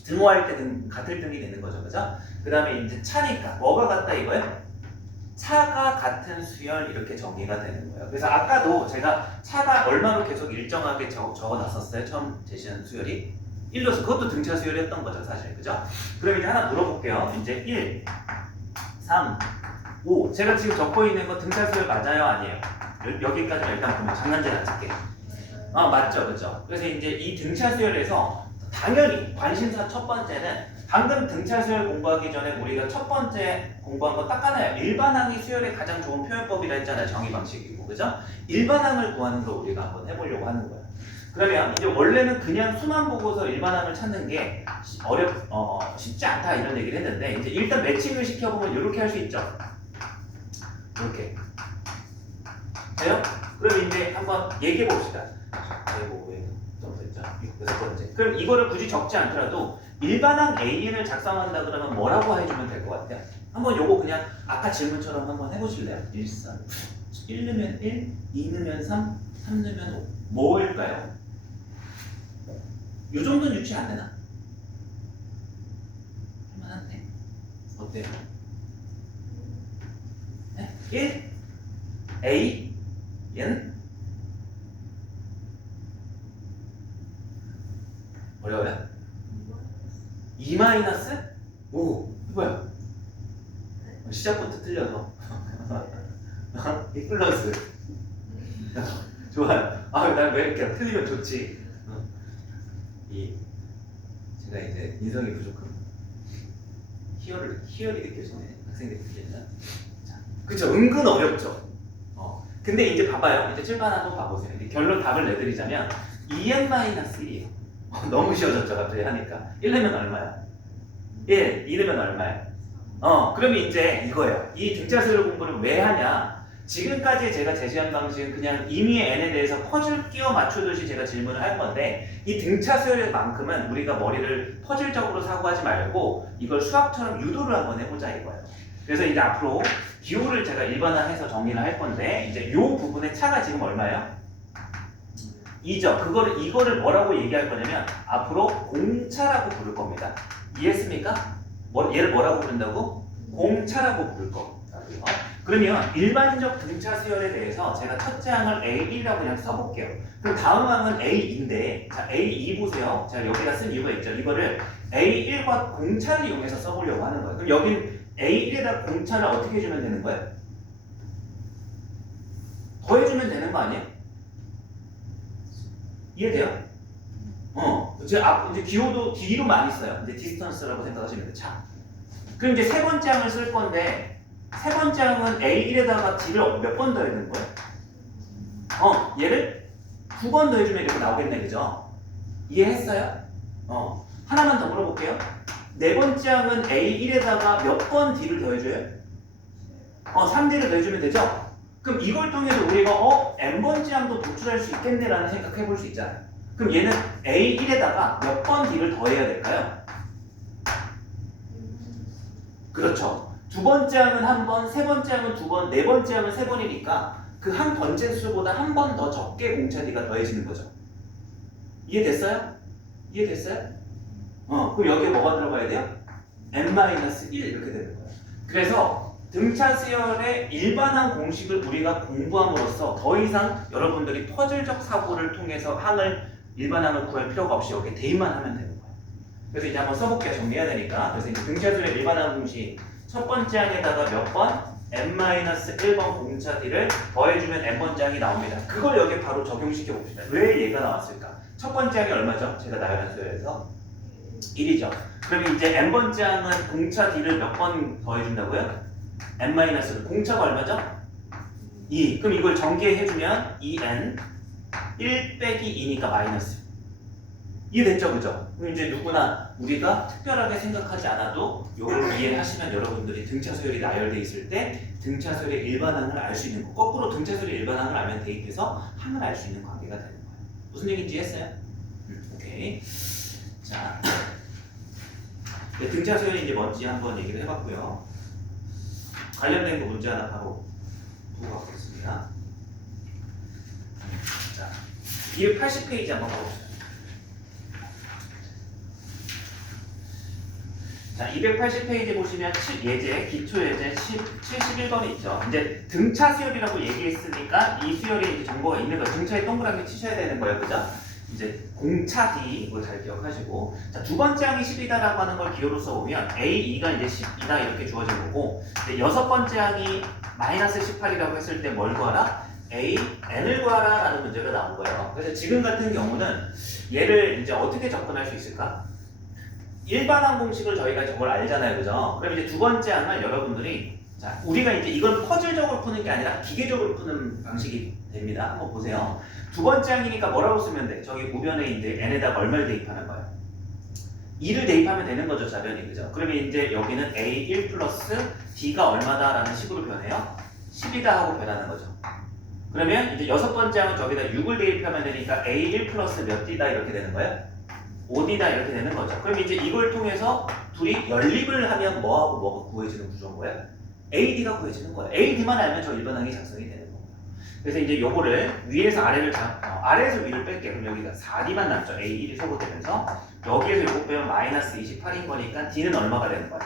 등호할 때 등 같을 등이 되는 거죠, 그죠? 그 다음에 이제 차니까 뭐가 같다 이거예요? 차가 같은 수열 이렇게 정의가 되는 거예요. 그래서 아까도 제가 차가 얼마로 계속 일정하게 적어놨었어요. 처음 제시한 수열이 1로서 그것도 등차 수열이었던 거죠, 사실, 그죠? 그럼 이제 하나 물어볼게요. 이제 1, 3, 5 제가 지금 적고 있는 거 등차 수열 맞아요, 아니에요? 여기까지만 일단 보면 장난질 안 칠게. 맞죠, 그죠? 그래서 이제 이 등차 수열에서 당연히 관심사 첫 번째는 방금 등차 수열 공부하기 전에 우리가 첫 번째 공부한 거 딱 하나예요. 일반항이 수열의 가장 좋은 표현법이라 했잖아요. 정의 방식이고, 그죠? 일반항을 구하는 걸 우리가 한번 해보려고 하는 거예요. 그러면 이제 원래는 그냥 수만 보고서 일반항을 찾는 게 쉽지 않다 이런 얘기를 했는데 이제 일단 매칭을 시켜보면 이렇게 할 수 있죠. 이렇게. 돼요? 그럼 이제 한번 얘기해 봅시다. 좀 됐죠? 6번째. 그럼 이거를 굳이 적지 않더라도 일반항 AN을 작성한다 그러면 뭐라고 해주면 될 것 같아요? 한번 요거 그냥 아까 질문처럼 한번 해보실래요? 1, 3, 1 넣으면 1, 2 넣으면 3, 3 넣으면 5 뭐일까요? 요 정도는 유치 안 되나? 할만한데? 어때요? 네? 1, A, N 어려워요? 2 마이너스? 오, 이거야. 시작부터 틀려서. 2 플러스. 좋아요. 난 왜 이렇게 틀리면 좋지? 제가 이제 인성이 부족한 희열이 느껴지네. 학생들 느끼는. 그쵸? 은근 어렵죠? 근데 이제 봐봐요. 이제 칠판 한번 봐보세요. 이제 결론 답을 내드리자면 2n-1이에요. 너무 쉬워졌죠, 갑자기 하니까. 1 넣으면 얼마야? 1, 2 넣으면 얼마야? 그러면 이제 이거예요. 이 등차 수열 공부를 왜 하냐? 지금까지 제가 제시한 방식은 그냥 임의의 n에 대해서 퍼즐 끼워 맞추듯이 제가 질문을 할 건데 이 등차 수열만큼은 우리가 머리를 퍼즐적으로 사고하지 말고 이걸 수학처럼 유도를 한번 해보자 이거예요. 그래서 이제 앞으로 기호를 제가 일반화해서 정리를 할 건데 이제 이 부분의 차가 지금 얼마예요? 2죠. 이거를 뭐라고 얘기할 거냐면 앞으로 공차라고 부를 겁니다. 이해했습니까? 얘를 뭐라고 부른다고? 공차라고 부를 겁니다. 그러면 일반적 등차 수열에 대해서 제가 첫째 항을 A1이라고 그냥 써볼게요. 그럼 다음 항은 A2인데 자 A2 보세요. 제가 여기다 쓴 이유가 있죠. 이거를 A1과 공차를 이용해서 써보려고 하는 거예요. 그럼 여긴 A1에다 공차를 어떻게 해주면 되는 거예요? 더해주면 되는 거 아니에요? 이해돼요? 제가 이제 기호도 D로 많이 써요. 이제 디스턴스라고 생각하시면 돼요. 자, 그럼 이제 세 번째 항을 쓸 건데 세 번째 항은 A1에다가 D를 몇 번 더해야 되는 거예요? 얘를 2번 더해주면 이렇게 나오겠네, 그죠? 이해했어요? 하나만 더 물어볼게요. 네 번째 항은 A1에다가 몇 번 D를 더해줘요? 3D를 더해주면 되죠? 그럼 이걸 통해서 우리가 N번째 항도 도출할 수 있겠네라는 생각해 볼 수 있잖아요. 그럼 얘는 A1에다가 몇 번 D를 더해야 될까요? 그렇죠. 두 번째 항은 한 번, 세 번째 항은 두 번, 네 번째 항은 세 번이니까 그 한 번째 수보다 한 번 더 적게 공차 D가 더해지는 거죠. 이해됐어요? 이해됐어요? 그럼 여기에 뭐가 들어가야 돼요? n-1 이렇게 되는 거예요. 그래서 등차 수열의 일반항 공식을 우리가 공부함으로써 더 이상 여러분들이 퍼즐적 사고를 통해서 일반항을 구할 필요가 없이 여기에 대입만 하면 되는 거예요. 그래서 이제 한번 써볼게요. 정리해야 되니까. 그래서 이제 등차 수열의 일반항 공식 첫 번째 항에다가 몇 번? n-1번 공차 d를 더해주면 n번째 항이 나옵니다. 그걸 여기에 바로 적용시켜 봅시다. 왜 얘가 나왔을까? 첫 번째 항이 얼마죠? 제가 나열한 수열에서 1이죠. 그러면 이제 n번째 항은 공차 d를 몇 번 더해준다고요? n-1 공차가 얼마죠? 2. 그럼 이걸 전개해주면 2n 1 빼기 2니까 마이너스. 이해됐죠? 그죠? 그럼 이제 누구나 우리가 특별하게 생각하지 않아도 이걸 이해하시면 여러분들이 등차 수열이 나열돼 있을 때 등차 수열의 일반항을 알 수 있는 거, 거꾸로 등차 수열의 일반항을 알면 대입해서 항을 알 수 있는 관계가 되는 거예요. 무슨 얘기인지 이해했어요? 오케이. 자, 등차 수열이 이제 뭔지 한번 얘기를 해봤고요. 관련된 거 문제 하나 바로 보고 가겠습니다. 자, 280페이지 한번 가봅시다. 자, 280페이지 보시면 예제, 기초예제 71번이 있죠. 이제 등차 수열이라고 얘기했으니까 이 수열이 이제 정보가 있는 거예요. 등차에 동그라미 치셔야 되는 거예요. 그죠? 이제 공차 D 이거 잘 기억하시고, 자, 두 번째 항이 10이다라고 하는 걸 기호로 써보면 A2가 이제 10이다 이렇게 주어진 거고, 이제 여섯 번째 항이 마이너스 18이라고 했을 때 뭘 구하라? A, N을 구하라 라는 문제가 나온 거예요. 그래서 지금 같은 경우는 얘를 이제 어떻게 접근할 수 있을까? 일반항 공식을 저희가 저걸 알잖아요. 그죠? 그럼 이제 두 번째 항을 여러분들이, 자, 우리가 이제 이건 퍼즐적으로 푸는 게 아니라 기계적으로 푸는 방식이 됩니다. 한번 보세요. 두 번째 항이니까 뭐라고 쓰면 돼? 저기 우변에 이제 n에다가 얼마를 대입하는 거예요? 2를 대입하면 되는 거죠, 자변이. 그죠? 그러면 이제 여기는 a1 플러스 d가 얼마다라는 식으로 변해요? 10이다 하고 변하는 거죠. 그러면 이제 여섯 번째 항은 저기다 6을 대입하면 되니까 a1 플러스 몇 d다 이렇게 되는 거예요? 5d다 이렇게 되는 거죠. 그럼 이제 이걸 통해서 둘이 연립을 하면 뭐하고 뭐가 구해지는 구조인 거예요? AD가 구해지는 거예요. AD만 알면 저 일반항이 작성이 되는 거예요. 그래서 이제 요거를 위에서 아래에서 위를 뺄게요. 그럼 여기가 4D만 남죠. A1이 소거되면서 여기에서 요거 빼면 마이너스 28인 거니까 D는 얼마가 되는 거예요?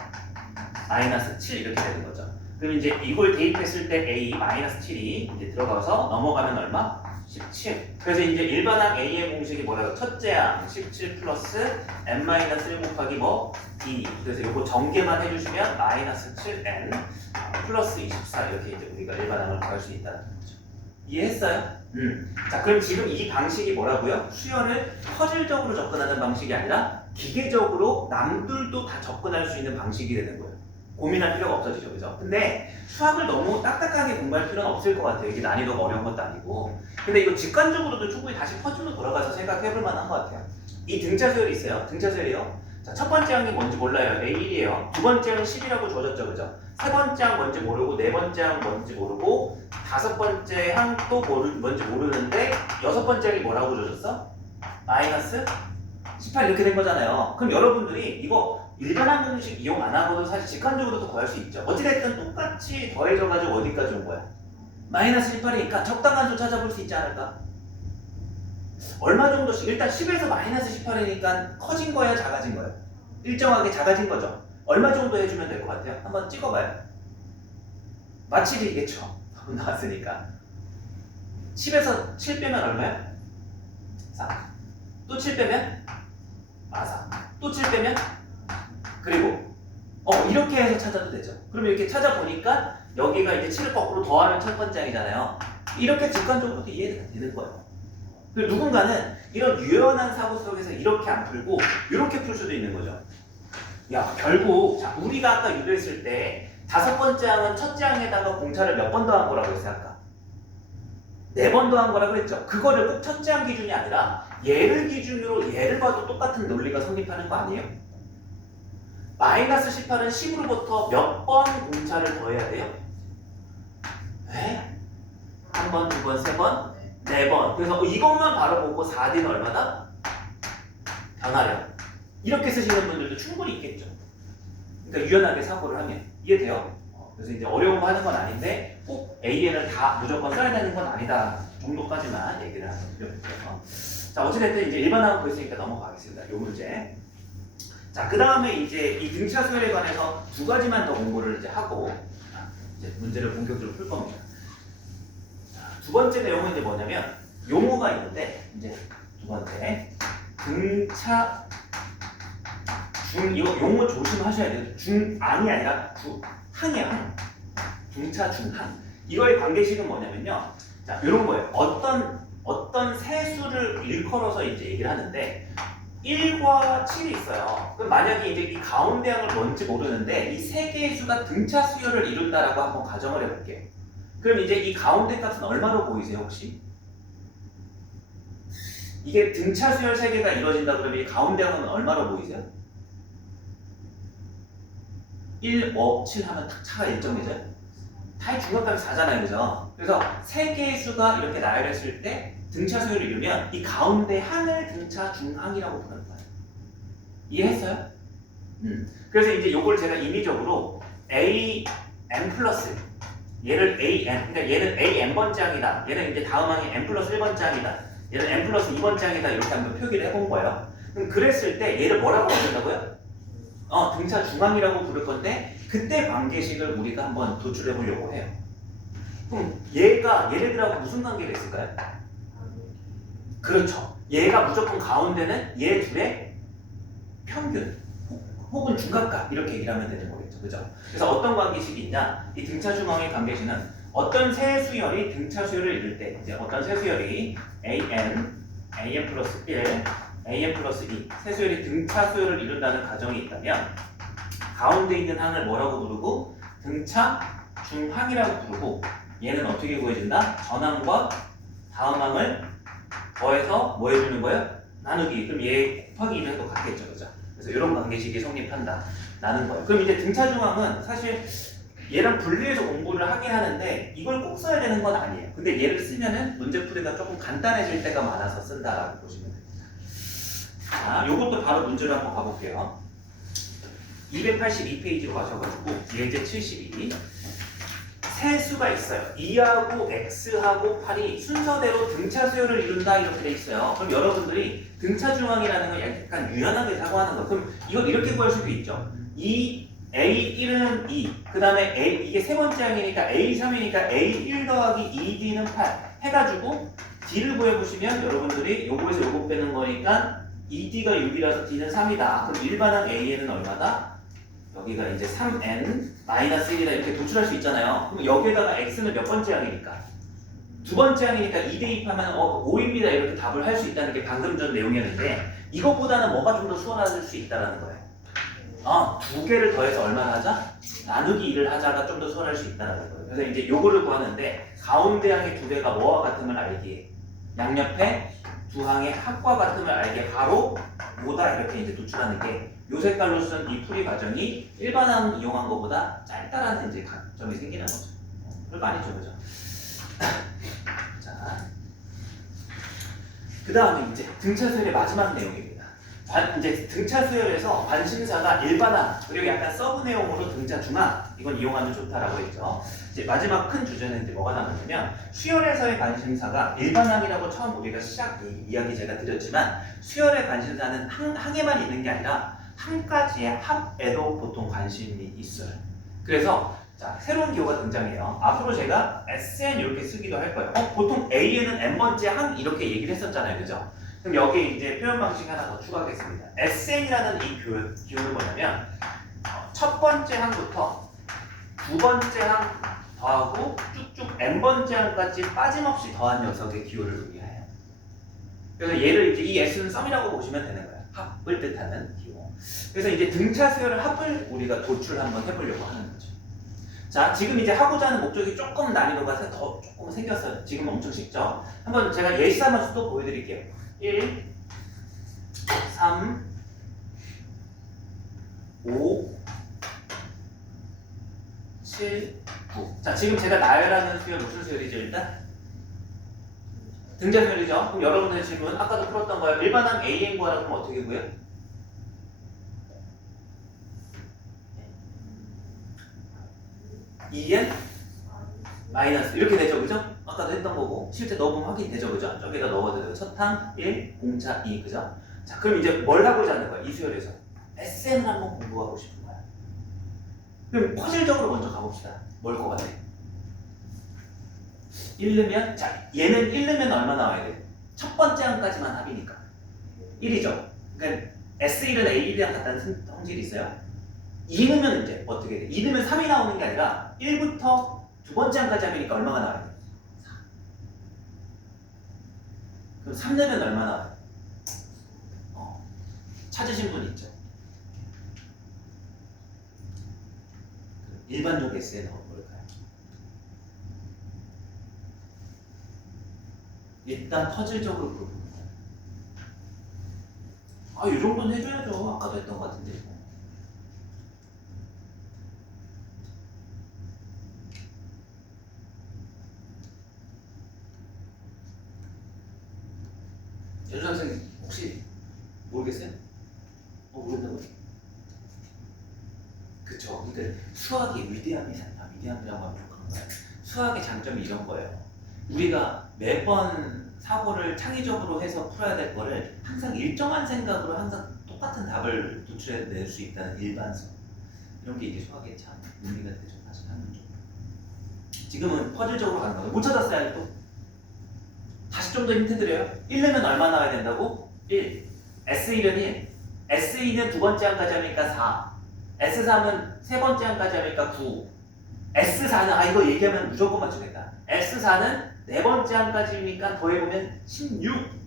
마이너스 7 이렇게 되는 거죠. 그럼 이제 이걸 대입했을 때 A 마이너스 7이 이제 들어가서 넘어가면 얼마? 17. 그래서 이제 일반항 A의 공식이 뭐라고? 첫째 항 17 플러스 n-1 곱하기 뭐? D. 그래서 요거 전개만 해주시면 마이너스 7n 플러스 24 이렇게 이제 우리가 일반항을 구할 수 있다는 거죠. 이해했어요? 자, 그럼 지금 이 방식이 뭐라고요? 수열을 퍼즐적으로 접근하는 방식이 아니라 기계적으로 남들도 다 접근할 수 있는 방식이 되는 거예요. 고민할 필요가 없어지죠, 그죠? 근데 수학을 너무 딱딱하게 공부할 필요는 없을 것 같아요. 이게 난이도가 어려운 것도 아니고. 근데 이거 직관적으로도 충분히 다시 퍼즐로 돌아가서 생각해볼 만한 것 같아요. 이 등차 수열이 있어요. 등차 수열이요. 자, 첫 번째 항이 뭔지 몰라요. A1이에요. 두 번째 항은 10이라고 줘졌죠, 그죠? 세 번째 항 뭔지 모르고, 네 번째 항 뭔지 모르고, 다섯 번째 항 또 뭔지 모르는데, 여섯 번째 항이 뭐라고 줘졌어? 마이너스 18 이렇게 된 거잖아요. 그럼 여러분들이 이거 일반항 공식 이용 안 하고도 사실 직관적으로도 구할 수 있죠. 어찌됐든 똑같이 더해져가지고 어디까지 온 거야? 마이너스 18이니까 적당한 수 찾아볼 수 있지 않을까? 얼마 정도씩? 일단 10에서 마이너스 18이니까 커진 거예요? 작아진 거예요? 일정하게 작아진 거죠. 얼마 정도 해주면 될 것 같아요? 한번 찍어봐요. 마칠이겠죠. 답은 나왔으니까. 10에서 7 빼면 얼마야? 4. 또 7 빼면? 4. 또 7 빼면? 그리고 이렇게 해서 찾아도 되죠. 그럼 이렇게 찾아보니까 여기가 이제 7을 거꾸로 더하면 첫 번째 항이잖아요. 이렇게 직관적으로도 이해가 되는 거예요. 그리고 누군가는 이런 유연한 사고 속에서 이렇게 안 풀고 이렇게 풀 수도 있는 거죠. 야, 결국 자, 우리가 아까 유도했을 때 다섯 번째 항은 첫째 항에다가 공차를 몇 번 더한 거라고 했어요, 아까? 4번 더한 거라고 했죠. 그거를 꼭 첫째 항 기준이 아니라 얘를 기준으로 얘를 봐도 똑같은 논리가 성립하는 거 아니에요? 마이너스 18은 10으로부터 몇 번 공차를 더해야 돼요? 네? 한 번, 두 번, 세 번, 네 번. 그래서 이것만 바로 보고 4D는 얼마다? 변화량. 이렇게 쓰시는 분들도 충분히 있겠죠. 그러니까 유연하게 사고를 하면. 이해돼요? 그래서 이제 어려운 거 하는 건 아닌데 꼭 AN을 다 무조건 써야 되는 건 아니다 정도까지만 얘기를 하는 필요가 있어요. 자, 어찌됐든 이제 일반항은 보였으니까 넘어가겠습니다. 요 문제. 자, 그 다음에 이제 이 등차 수열에 관해서 두 가지만 더 공부를 이제 하고 이제 문제를 본격적으로 풀 겁니다. 자, 두 번째 내용은 이제 뭐냐면 용어가 있는데 이제 두 번째 등차 이거 용어 조심하셔야 돼요. 중앙이 아니라 항이야, 항. 중차 중항. 이거의 관계식은 뭐냐면요. 자, 이런 거예요. 어떤 세수를 일컬어서 이제 얘기를 하는데 1과 7이 있어요. 그럼 만약에 이제 이 가운데 항을 뭔지 모르는데 이 세 개의 수가 등차 수열을 이룬다라고 한번 가정을 해볼게요. 그럼 이제 이 가운데 값은 얼마로 보이세요, 혹시? 이게 등차 수열 세 개가 이루어진다 그러면 이 가운데 항은 얼마로 보이세요? 1, 5, 7 하면 딱 차가 일정해져요? 다의 중간값이 4잖아요, 그죠? 그래서 세 개의 수가 이렇게 나열했을 때 등차 수열을 이루면 이 가운데 항을 등차 중항이라고 부르는 거예요. 이해했어요? 그래서 이제 요걸 제가 임의적으로 AM 플러스 얘를 AM, 그러니까 얘는 AN번째 항이다. 얘는 이제 다음 항이 N 플러스 1번째 항이다. 얘는 N 플러스 2번째 항이다. 이렇게 한번 표기를 해본 거예요. 그럼 그랬을 때 얘를 뭐라고 부른다고요? 등차 중앙이라고 부를 건데 그때 관계식을 우리가 한번 도출해 보려고 해요. 그럼 얘네들하고 무슨 관계가 있을까요? 그렇죠. 얘가 무조건 가운데는 얘 둘의 평균 혹은 중간값 이렇게 얘기를 하면 되는 거겠죠. 그죠? 그래서 어떤 관계식이 있냐? 이 등차 중앙의 관계식은 어떤 세 수열이 등차 수열을 이룰 때 이제 어떤 세 수열이 AN 플러스 1 AN 플러스 2 세수열이 등차 수열을 이룬다는 가정이 있다면 가운데 있는 항을 뭐라고 부르고 등차 중항이라고 부르고 얘는 어떻게 구해진다? 전항과 다음 항을 더해서 뭐 해주는 거예요? 나누기. 그럼 얘 곱하기 1을 해도 같겠죠. 그죠? 그래서 이런 관계식이 성립한다라는 거예요. 그럼 이제 등차 중항은 사실 얘랑 분리해서 공부를 하긴 하는데 이걸 꼭 써야 되는 건 아니에요. 근데 얘를 쓰면은 문제풀이가 조금 간단해질 때가 많아서 쓴다라고 보시면 됩니다. 자, 요것도 바로 문제로 한번 가볼게요. 282페이지로 가셔가지고 예제 72 세수가 있어요. 2하고 x하고 8이 순서대로 등차 수열을 이룬다 이렇게 돼 있어요. 그럼 여러분들이 등차 중항이라는 걸 약간 유연하게 사고하는 거. 그럼 이걸 이렇게 구할 수도 있죠. A1은 2, 그 다음에 이게 세 번째 항이니까 A3이니까 A1 더하기 2D는 8 해가지고 D를 구해보시면 여러분들이 요거에서 요거 빼는 거니까 2D가 6이라서 D는 3이다. 그럼 일반항 A에는 얼마다? 여기가 이제 3N 마이너스 1이다 이렇게 도출할 수 있잖아요. 그럼 여기에다가 X는 몇 번째 항이니까? 두 번째 항이니까 2 대입하면 5입니다 이렇게 답을 할 수 있다는 게 방금 전 내용이었는데 이것보다는 뭐가 좀 더 수월할 수 있다는 거예요. 두 개를 더해서 얼마나 하자? 나누기 2를 하자가 좀 더 수월할 수 있다는 거예요. 그래서 이제 요거를 구하는데 가운데 항의 두 개가 뭐와 같음을 알기에 양옆에 두 항의 합과 같음을 알기에 바로 뭐다 이렇게 이제 도출하는 게 요 색깔로 쓴 이 풀이 과정이 일반항 이용한 것보다 짧다라는 이제 강점이 생기는 거죠. 별거 아니죠, 그죠? 자, 그 다음에 이제 등차 수열의 마지막 내용입니다. 이제 등차 수열에서 관심사가 일반항 그리고 약간 서브 내용으로 등차 중항 이건 이용하면 좋다라고 했죠. 이제 마지막 큰 주제는 이제 뭐가 남았냐면 수열에서의 관심사가 일반항이라고 처음 우리가 시작 이야기 제가 드렸지만 수열의 관심사는 항에만 있는 게 아니라 한 가지의 합에도 보통 관심이 있어요. 그래서 자, 새로운 기호가 등장해요. 앞으로 제가 SN 이렇게 쓰기도 할 거예요. 보통 A에는 N번째 항 이렇게 얘기를 했었잖아요. 그죠? 그럼 여기에 이제 표현 방식 하나 더 추가하겠습니다. SN이라는 이 기호는 뭐냐면 첫 번째 항부터 두 번째 항 더하고 쭉쭉 N번째 항까지 빠짐없이 더한 녀석의 기호를 의미해요. 그래서 얘를 이제 이 S는 썸이라고 보시면 되는 거예요. 합을 뜻하는 기호. 그래서 이제 등차 수열을 합을 우리가 도출 한번 해보려고 하는 거죠. 자, 지금 이제 하고자 하는 목적이 조금 난이도가 더 조금 생겼어요. 지금 엄청 쉽죠? 한번 제가 예시 삼아서 또 보여드릴게요. 1, 3, 5, 7, 9. 자, 지금 제가 나열하는 수열 무슨 수열이죠, 일단? 등차 수열이죠? 그럼 여러분의 질문, 아까도 풀었던 거예요. 일반항 AN 구하라고 하면 어떻게 구해요? EN 마이너스 이렇게 되죠, 그죠? 아까도 했던 거고 실제 넣어보면 확인되죠, 그죠? 저기다 넣어도 돼요. 첫항 1, 공차 2, 그죠? 자, 그럼 이제 뭘 하고자 하는 거야? 이 수열에서 SN을 한번 공부하고 싶은 거야. 그럼 퍼즐적으로 먼저 가봅시다. 뭘 것 같아? 1 넣으면 자 얘는 1 넣으면 얼마 나와야 돼? 첫 번째 항까지만 합이니까 1이죠. 그러니까 S1은 A1이랑 같다는 성질이 있어요. 2 넣으면 이제 어떻게 돼? 2 넣으면 3이 나오는 게 아니라 1부터 두 번째 항까지 합이니까 얼마가 나와야 돼? 4. 그럼 3 넣으면 얼마 나와요? 찾으신 분 있죠? 일반적 S에는 뭘까요? 일단 퍼즐적으로 풀어보는 거예요. 아, 이 정도는 해줘야죠. 아까도 했던 것 같은데. 연수 선생님 혹시 모르겠어요? 모른다고요? 그쵸. 그러니까 수학이 위대함이라고 하면 그런 거예요. 수학의 장점이 이런 거예요. 우리가 매번 사고를 창의적으로 해서 풀어야 될 거를 항상 일정한 생각으로 항상 똑같은 답을 도출해낼 수 있다는 일반성. 이런 게 이제 수학의 참 의미가 되죠. 사실 하는 좀. 지금은 퍼즐적으로 가는 거예요. 못 찾았어요, 아직도? 다시 좀 더 힌트 드려요. 1 넣으면 얼마 나와야 된다고? 1. S1은 1. S2는 두 번째 항까지 하니까 4. S3은 세 번째 항까지 하니까 9. S4는 이거 얘기하면 무조건 맞추겠다. S4는 네 번째 항까지니까 더해보면 16.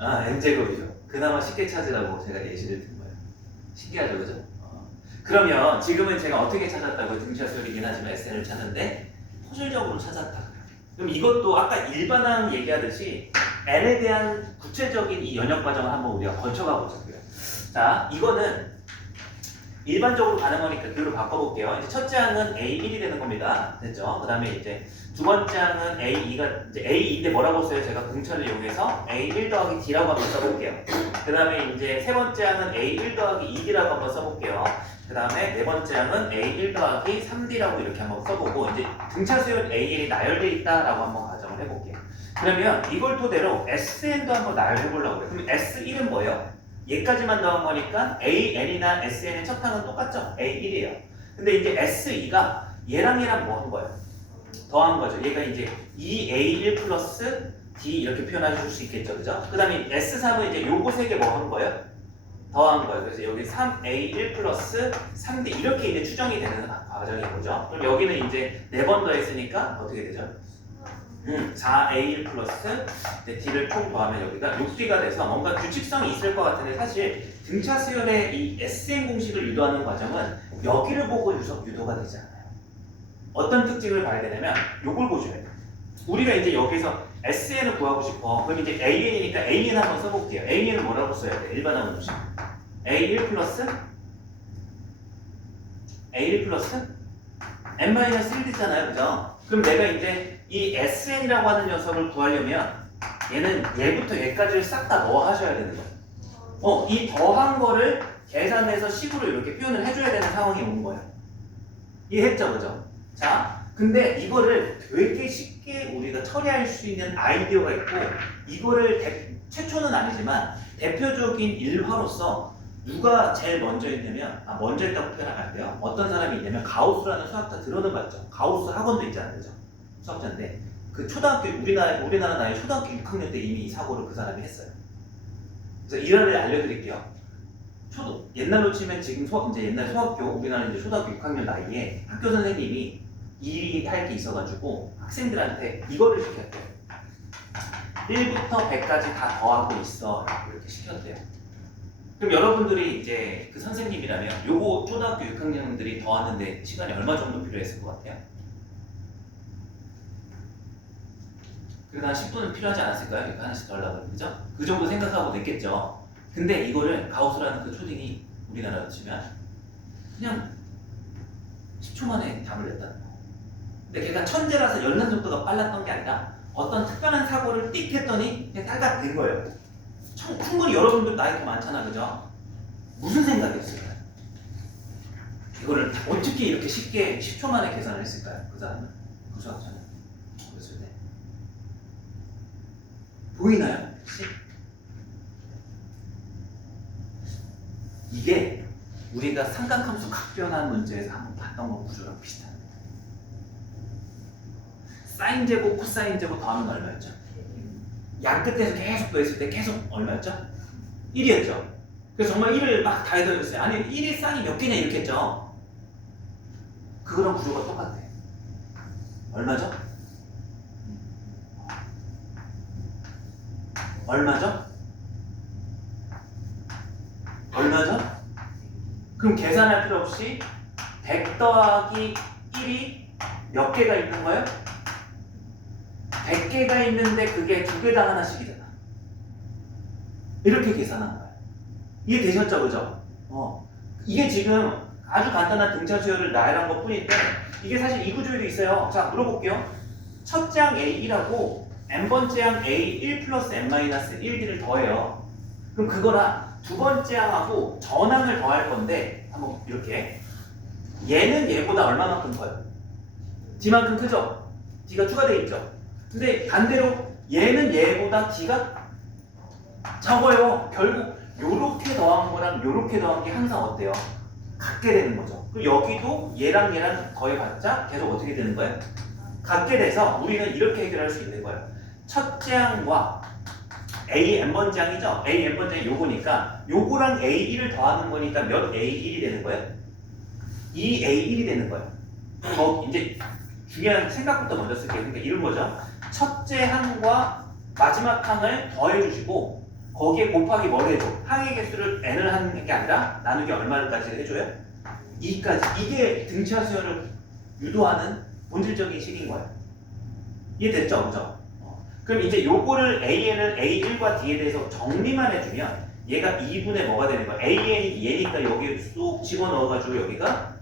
N제곱이죠. 그나마 쉽게 찾으라고 제가 예시를 든 거예요. 신기하죠, 그죠? 그러면 지금은 제가 어떻게 찾았다고 등차수열이긴 하지만 SN을 찾는데 퍼즐적으로 찾았다. 그럼 이것도 아까 일반항 얘기하듯이 N에 대한 구체적인 이 연역 과정을 한번 우리가 거쳐가 보자고요. 자, 이거는 일반적으로 가는 거니까 글로 바꿔볼게요. 이제 첫째 항은 A1이 되는 겁니다. 됐죠? 그 다음에 이제 두 번째 항은 A2가 이제 A2인데 뭐라고 써요? 제가 공차를 이용해서 A1 더하기 D라고 한번 써볼게요. 그 다음에 이제 세 번째 항은 A1 더하기 2D라고 한번 써볼게요. 그 다음에 네 번째 항은 A1 더하기 3D라고 이렇게 한번 써보고 이제 등차 수열 AN이 나열되어 있다라고 한번 가정을 해볼게요. 그러면 이걸 토대로 SN도 한번 나열해보려고 해요. 그럼 S1은 뭐예요? 얘까지만 넣은 거니까 AN이나 SN의 첫 항은 똑같죠? A1이에요. 근데 이제 S2가 얘랑 뭐 한 거예요? 더한 거죠. 얘가 이제 2A1 플러스 D 이렇게 표현해 수 있겠죠. 그죠? 그 다음에 S3은 이제 요거 세 개 뭐 한 거예요? 더한 거예요. 그래서 여기 3A1 플러스 3D 이렇게 이제 추정이 되는 과정인 거죠. 그럼 여기는 이제 4번 더했으니까 어떻게 되죠? 4A1 플러스 D를 총 더하면 여기가 6D가 돼서 뭔가 규칙성이 있을 것 같은데 사실 등차 수열의 이 SN 공식을 유도하는 과정은 여기를 보고 유도가 되지 않아요. 어떤 특징을 봐야 되냐면 요걸 보셔야 돼요. 우리가 이제 여기서 SN을 구하고 싶어. 그럼 이제 AN이니까 AN 한번 써볼게요. AN을 뭐라고 써야 돼? 일반항 공식. A1 플러스 A1 플러스 N-1잖아요. 그죠? 그럼 내가 이제 이 SN이라고 하는 녀석을 구하려면 얘는 얘부터 얘까지를 싹 다 넣어하셔야 되는 거예요. 이 더한 거를 계산해서 식으로 이렇게 표현을 해줘야 되는 상황이 오는 거예요. 이해했죠? 그죠? 자, 근데 이거를 되게 쉽게 우리가 처리할 수 있는 아이디어가 있고 이거를 최초는 아니지만 대표적인 일화로서 누가 제일 먼저 했냐면 먼저 했다고 표현하면 안 돼요. 어떤 사람이 있냐면 가우스라는 수학자 들어는 봤죠. 가우스 학원도 있잖아요. 그죠? 수학자인데 그 초등학교 우리나라 나이 초등학교 6학년 때 이미 이 사고를 그 사람이 했어요. 그래서 일화를 알려드릴게요. 옛날로 치면 지금 이제 옛날 소학교 우리나라 이제 초등학교 6학년 나이에 학교 선생님이 일이 할 게 있어가지고 학생들한테 이거를 시켰대요. 1부터 100까지 다 더하고 있어 라고 이렇게 시켰대요. 그럼 여러분들이 이제 그 선생님이라면 요거 초등학교 6학년들이 더하는데 시간이 얼마 정도 필요했을 것 같아요? 그래도 한 10분은 필요하지 않았을까요? 이렇게 하나씩 더 하려면, 그죠? 그 정도 생각하고 냈겠죠. 근데 이거를 가우스라는 그 초딩이 우리나라로 치면 그냥 10초 만에 답을 냈다는 거. 근데 걔가 천재라서 연산 속도가 빨랐던 게 아니라 어떤 특별한 사고를 띡 했더니 그냥 딸깍 된 거예요. 충분히 여러분들 나이 더 많잖아, 그죠? 무슨 생각이었을까요? 이거를 어떻게 이렇게 쉽게 10초 만에 계산을 했을까요? 그 사람은? 그 수학자는? 그랬을 때. 보이나요? 혹시? 이게 우리가 삼각함수 각변환 문제에서 한번 봤던 거 구조랑 비슷한. 사인 제곱, 코사인 제곱 더하면 얼마였죠? 양 끝에서 계속 더했을 때 계속 얼마였죠? 1이었죠. 그래서 정말 1을 막 다 더했어요. 아니 1의 쌍이 몇 개냐 이렇게 했죠. 그거랑 구조가 똑같아. 얼마죠? 얼마죠? 얼마죠? 그럼 계산할 필요 없이 100 더하기 1이 몇 개가 있는 거예요? 100개가 있는데 그게 2개당 하나씩이잖아. 이렇게 계산한 거예요. 이해되셨죠? 그죠? 이게 지금 아주 간단한 등차 수열을 나열한 것 뿐인데 이게 사실 이 구조에도 있어요. 자, 물어볼게요. 첫째 항 A1하고 n번째 항 A1 플러스 n-1D를 더해요. 그럼 그거랑 두 번째 항하고 전항을 더할 건데 한번 이렇게 얘는 얘보다 얼마만큼 커요? D만큼 크죠? D가 추가되어 있죠? 근데 반대로 얘는 얘보다 D가 적어요. 결국 요렇게 더한 거랑 요렇게 더한 게 항상 어때요? 같게 되는 거죠. 그리고 여기도 얘랑 얘랑 더해봤자 계속 어떻게 되는 거예요? 같게 돼서 우리는 이렇게 해결할 수 있는 거예요. 첫째 항과 A n번째 항이죠? A n번째 항이 요거니까 요거랑 A1을 더하는 거니까 몇 A1이 되는 거예요? 2A1이 되는 거예요. 이제 중요한 생각부터 먼저 쓸게요. 그러니까 이런 거죠. 첫째 항과 마지막 항을 더해주시고 거기에 곱하기 뭘 해줘? 항의 개수를 n을 하는 게 아니라 나누기 얼마까지 해줘요? 2까지. 이게 등차 수열을 유도하는 본질적인 식인 거예요. 이해됐죠? 그죠? 그럼 이제 요거를 AN을 A1과 D에 대해서 정리만 해주면 얘가 2분의 뭐가 되는 거야? AN이 얘니까 여기 쑥 집어넣어가지고 여기가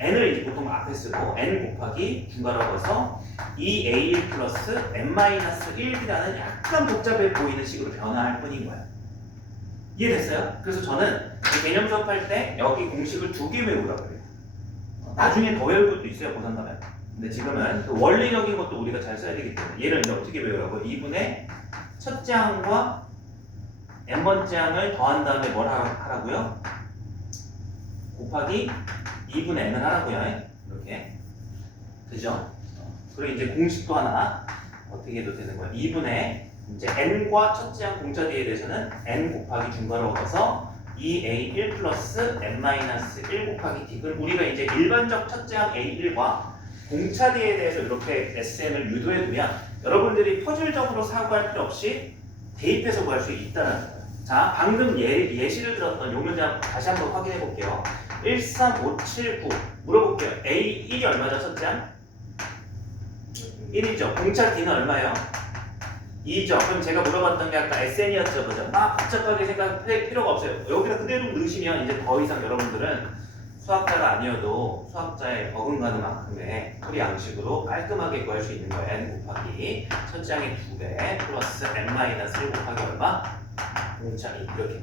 n을 이제 보통 앞에 쓰고 n 곱하기 중괄호 넣어서 2A1 플러스 n-1D라는 약간 복잡해 보이는 식으로 변화할 뿐인 거예요. 이해됐어요? 그래서 저는 개념 수업할 때 여기 공식을 2개 외우라고 그래요. 나중에 더 외울 것도 있어요, 고3 가면. 근데 지금은 그 원리적인 것도 우리가 잘 써야 되기 때문에 얘를 이제 어떻게 외우라고? 2분의 첫째 항과 n번째 항을 더한 다음에 뭘 하라고요? 곱하기 2분의 n을 하라고요. 이렇게. 그죠? 그리고 이제 공식도 하나 어떻게 해도 되는 거예요. 2분의 이제 n과 첫째 항 공차 D에 대해서는 n 곱하기 중괄호 얻어서 2A1 플러스 n-1 곱하기 D. 그럼 우리가 이제 일반적 첫째 항 A1과 공차 D에 대해서 이렇게 SN을 유도해 두면 여러분들이 퍼즐적으로 사고할 필요 없이 대입해서 구할 수 있다는 거예요. 자, 방금 예시를 들었던 요 문장 다시 한번 확인해 볼게요. 13579 물어볼게요. A1이 얼마죠? 첫째 항? 1이죠. 공차 D는 얼마예요? 2죠. 그럼 제가 물어봤던 게 아까 SN이었죠. 그죠? 복잡하게 생각할 필요가 없어요. 여기다 그대로 넣으시면 이제 더 이상 여러분들은 수학자가 아니어도 수학자의 버금가는 만큼의 풀이 양식으로 깔끔하게 구할 수 있는 거예요. n 곱하기 첫째 항의 2배 플러스 n-1 곱하기 얼마? 공차 2 이렇게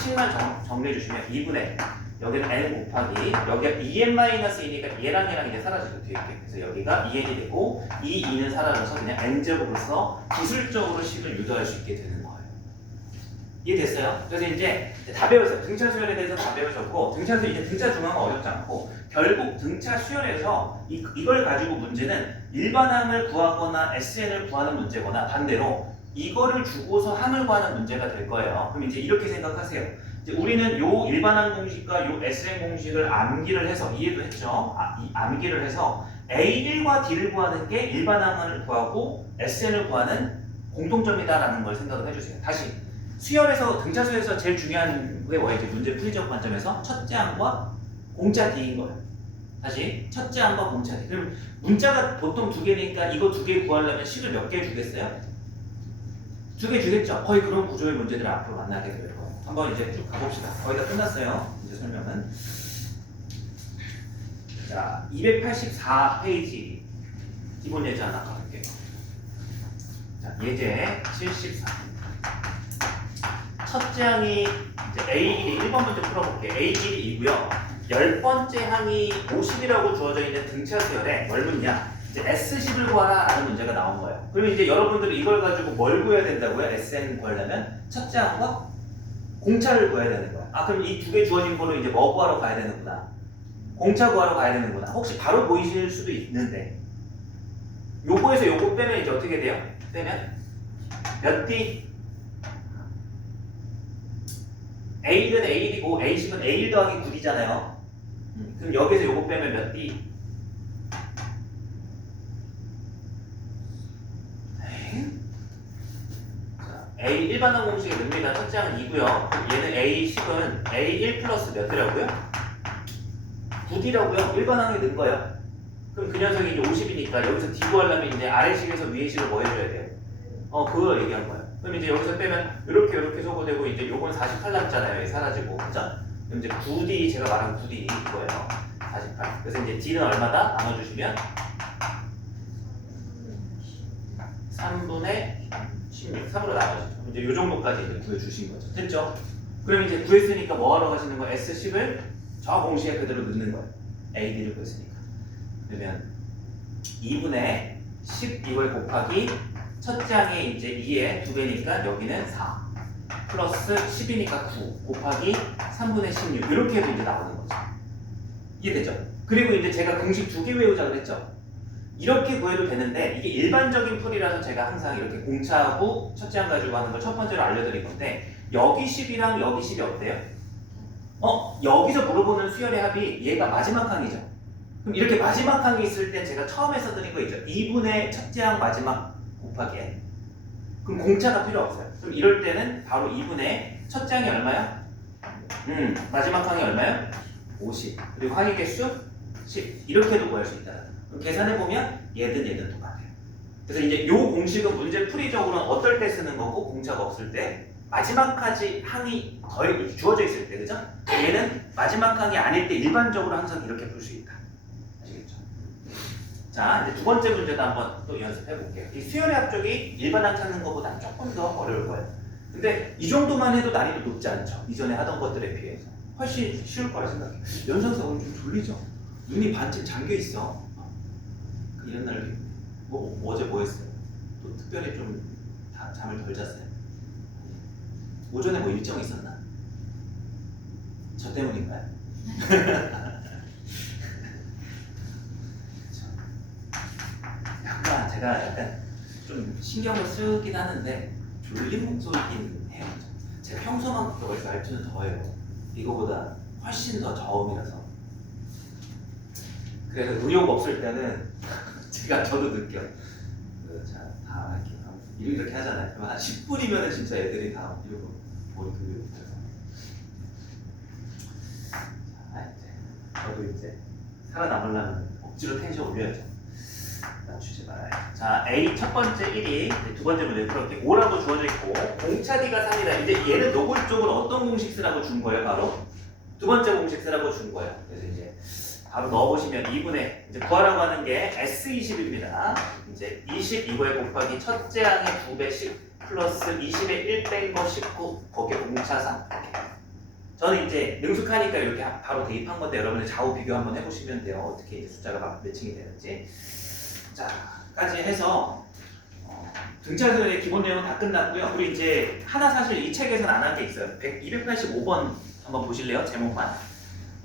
식만 정리해 주시면 2분의 여기는 n 곱하기 여기가 2n-1이니까 얘랑 얘랑 이제 사라지고 뒤에 이렇게 그래서 여기가 2n이 되고 이 2는 사라져서 그냥 n제곱으로서 기술적으로 식을 유도할 수 있게 되는 거예요. 이해됐어요? 그래서 이제 다 배웠어요. 등차 수열에 대해서 다 배우셨고 등차 수열 이제 등차 중앙은 어렵지 않고 결국 등차 수열에서 이걸 가지고 문제는 일반항을 구하거나 SN을 구하는 문제거나 반대로 이거를 주고서 항을 구하는 문제가 될 거예요. 그럼 이제 이렇게 생각하세요. 이제 우리는 요 일반항 공식과 요 SN 공식을 암기를 해서 이해도 했죠. 암기를 해서 A1과 D를 구하는 게 일반항을 구하고 SN을 구하는 공통점이다라는 걸 생각을 해주세요. 다시 수열에서 등차 수열에서 제일 중요한 게 뭐예요? 문제 풀이적 관점에서 첫째 항과 공차 D인 거예요. 다시 첫째 항과 공차 D. 그럼 문자가 보통 2개니까 이거 2개 구하려면 식을 몇 개 주겠어요? 2개 주겠죠. 거의 그런 구조의 문제들을 앞으로 만나게 될 거예요. 한번 이제 쭉 가봅시다. 거의 다 끝났어요. 이제 설명은. 자, 284페이지 기본 예제 하나 가볼게요. 자, 예제 74. 첫째 항이 이제 A1이 1번 문제 풀어볼게요. A1이 2고요. 10번째 항이 50이라고 주어져 있는 등차 수열에 뭘 묻냐? 이제 S10을 구하라 라는 문제가 나온 거예요. 그러면 이제 여러분들이 이걸 가지고 뭘 구해야 된다고요? SN 구하려면 첫째 항과 공차를 구해야 되는 거야. 아 그럼 이 두 개 주어진 거로 이제 뭐 구하러 가야 되는구나. 공차 구하러 가야 되는구나. 혹시 바로 보이실 수도 있는데 요거에서 요거 빼면 이제 어떻게 돼요? 빼면 몇 D? A는 A1이고 A10은 A1 더하기 9D잖아요. 그럼 여기서 요거 빼면 몇 D? A 일반항 공식의 듭니다. 첫째 항은 2고요. 얘는 A10은 A1 플러스 몇 D라고요? 9D라고요. 일반항에 넣은 거예요. 그럼 그 녀석이 이제 50이니까 여기서 D 구하려면 이제 아래식에서 위에식을 뭐 해줘야 돼요? 그걸 얘기한 거예요. 그럼 이제 여기서 빼면 이렇게 소거되고 이제 요건 48 남잖아요. 사라지고 그죠? 그럼 이제 9D 제가 말한 9D 이거예요. 48. 그래서 이제 D는 얼마다? 나눠주시면 3분의 16, 3으로 나눠지죠. 이제 요 정도까지 이제 구해주신 거죠. 됐죠? 그럼 이제 구했으니까 뭐 하러 가시는 거예요? S10을 저 공식에 그대로 넣는 거예요. AD를 구했으니까. 그러면 2분의 12월 곱하기 첫째 항에 이제 2에 2배니까 여기는 4 플러스 10이니까 9 곱하기 3분의 16 이렇게 해도 이제 나오는 거죠. 이해되죠? 그리고 이제 제가 공식 2개 외우자 그랬죠? 이렇게 구해도 되는데 이게 일반적인 풀이라서 제가 항상 이렇게 공차하고 첫째 항 가지고 하는 걸 첫 번째로 알려드린 건데 여기 10이랑 여기 10이 어때요? 여기서 물어보는 수열의 합이 얘가 마지막 항이죠. 그럼 이렇게 마지막 항이 있을 때 제가 처음에 써드린 거 있죠. 2분의 첫째 항 마지막 곱하기 n. 그럼 공차가 필요 없어요. 그럼 이럴 때는 바로 2분의 첫째 항이 얼마야? 마지막 항이 얼마야? 50. 그리고 항의 개수 10. 이렇게도 구할 수 있다. 그럼 계산해보면 얘든 똑같아요. 그래서 이제 요 공식은 문제 풀이적으로는 어떨 때 쓰는 거고 공차가 없을 때 마지막까지 항이 더 주어져 있을 때 그죠? 얘는 마지막 항이 아닐 때 일반적으로 항상 이렇게 풀 수 있다. 아시겠죠? 자 이제 두 번째 문제도 한번 또 연습해 볼게요. 이 수열의 합적이 일반항 찾는 것보다는 조금 더 어려울 거예요. 근데 이 정도만 해도 난이도 높지 않죠? 이전에 하던 것들에 비해서 훨씬 쉬울 거라 생각해요. 연상사 오늘 좀 졸리죠? 눈이 반쯤 잠겨 있어. 이런 날 어제 뭐 했어요? 또 특별히 좀 잠을 덜 잤어요? 오전에 뭐 일정 있었나? 저 때문인가요? 제가 좀 신경을 쓰긴 하는데 졸린 목소리긴 해요. 제 평소만큼 말투는 더해요. 이거보다 훨씬 더 저음이라서. 그래서 의욕 없을 때는 저도 느껴요. 자, 다 할게요. 이렇게 하잖아요. 그럼 한 10분이면 진짜 애들이 다 이러고 머리 긁고 있어서. 자, 저도 이제 살아남으려면 억지로 텐션 올려야죠. 낮추지 말아요. 자, A 첫 번째 1이 두 번째 문제 풀어볼게요. 5라고 주어져 있고 공차 D가 3이다. 이제 얘는 요거 쪽으로 어떤 공식 쓰라고 준 거예요? 바로 두 번째 공식 쓰라고 준 거예요. 그래서 이제 바로 넣어보시면 2분의 이제 구하라고 하는 게 S20입니다. 이제 20 이거에 곱하기 첫째 항의 2배 10 플러스 20에 1 뺀 거 19 거기에 공차 3. 저는 이제 능숙하니까 이렇게 바로 대입한 건데 여러분들 좌우 비교 한번 해보시면 돼요. 어떻게 이제 숫자가 막 매칭이 되는지. 자, 까지 해서 등차수의 기본 내용은 다 끝났고요. 우리 이제 하나 사실 이 책에서는 안 한 게 있어요. 285번 한번 보실래요? 제목만.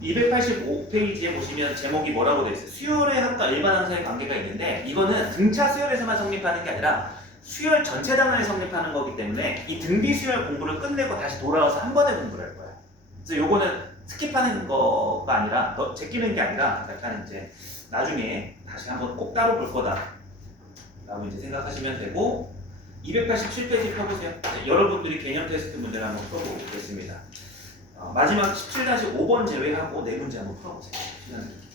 285페이지에 보시면 제목이 뭐라고 되어 있어요? 수열의 합과 일반항 사이의 관계가 있는데 이거는 등차 수열에서만 성립하는 게 아니라 수열 전체 단원에 성립하는 거기 때문에 이 등비 수열 공부를 끝내고 다시 돌아와서 한 번에 공부를 할 거예요. 그래서 요거는 스킵하는 거가 아니라 제끼는 게 아니라 약간 이제 나중에 다시 한번 꼭 따로 볼 거다 라고 이제 생각하시면 되고 287페이지 펴보세요. 여러분들이 개념 테스트 문제를 한번 풀어보겠습니다. 마지막 17-5번 제외하고 네 문제 한번 풀어보세요. 시간 드릴게요.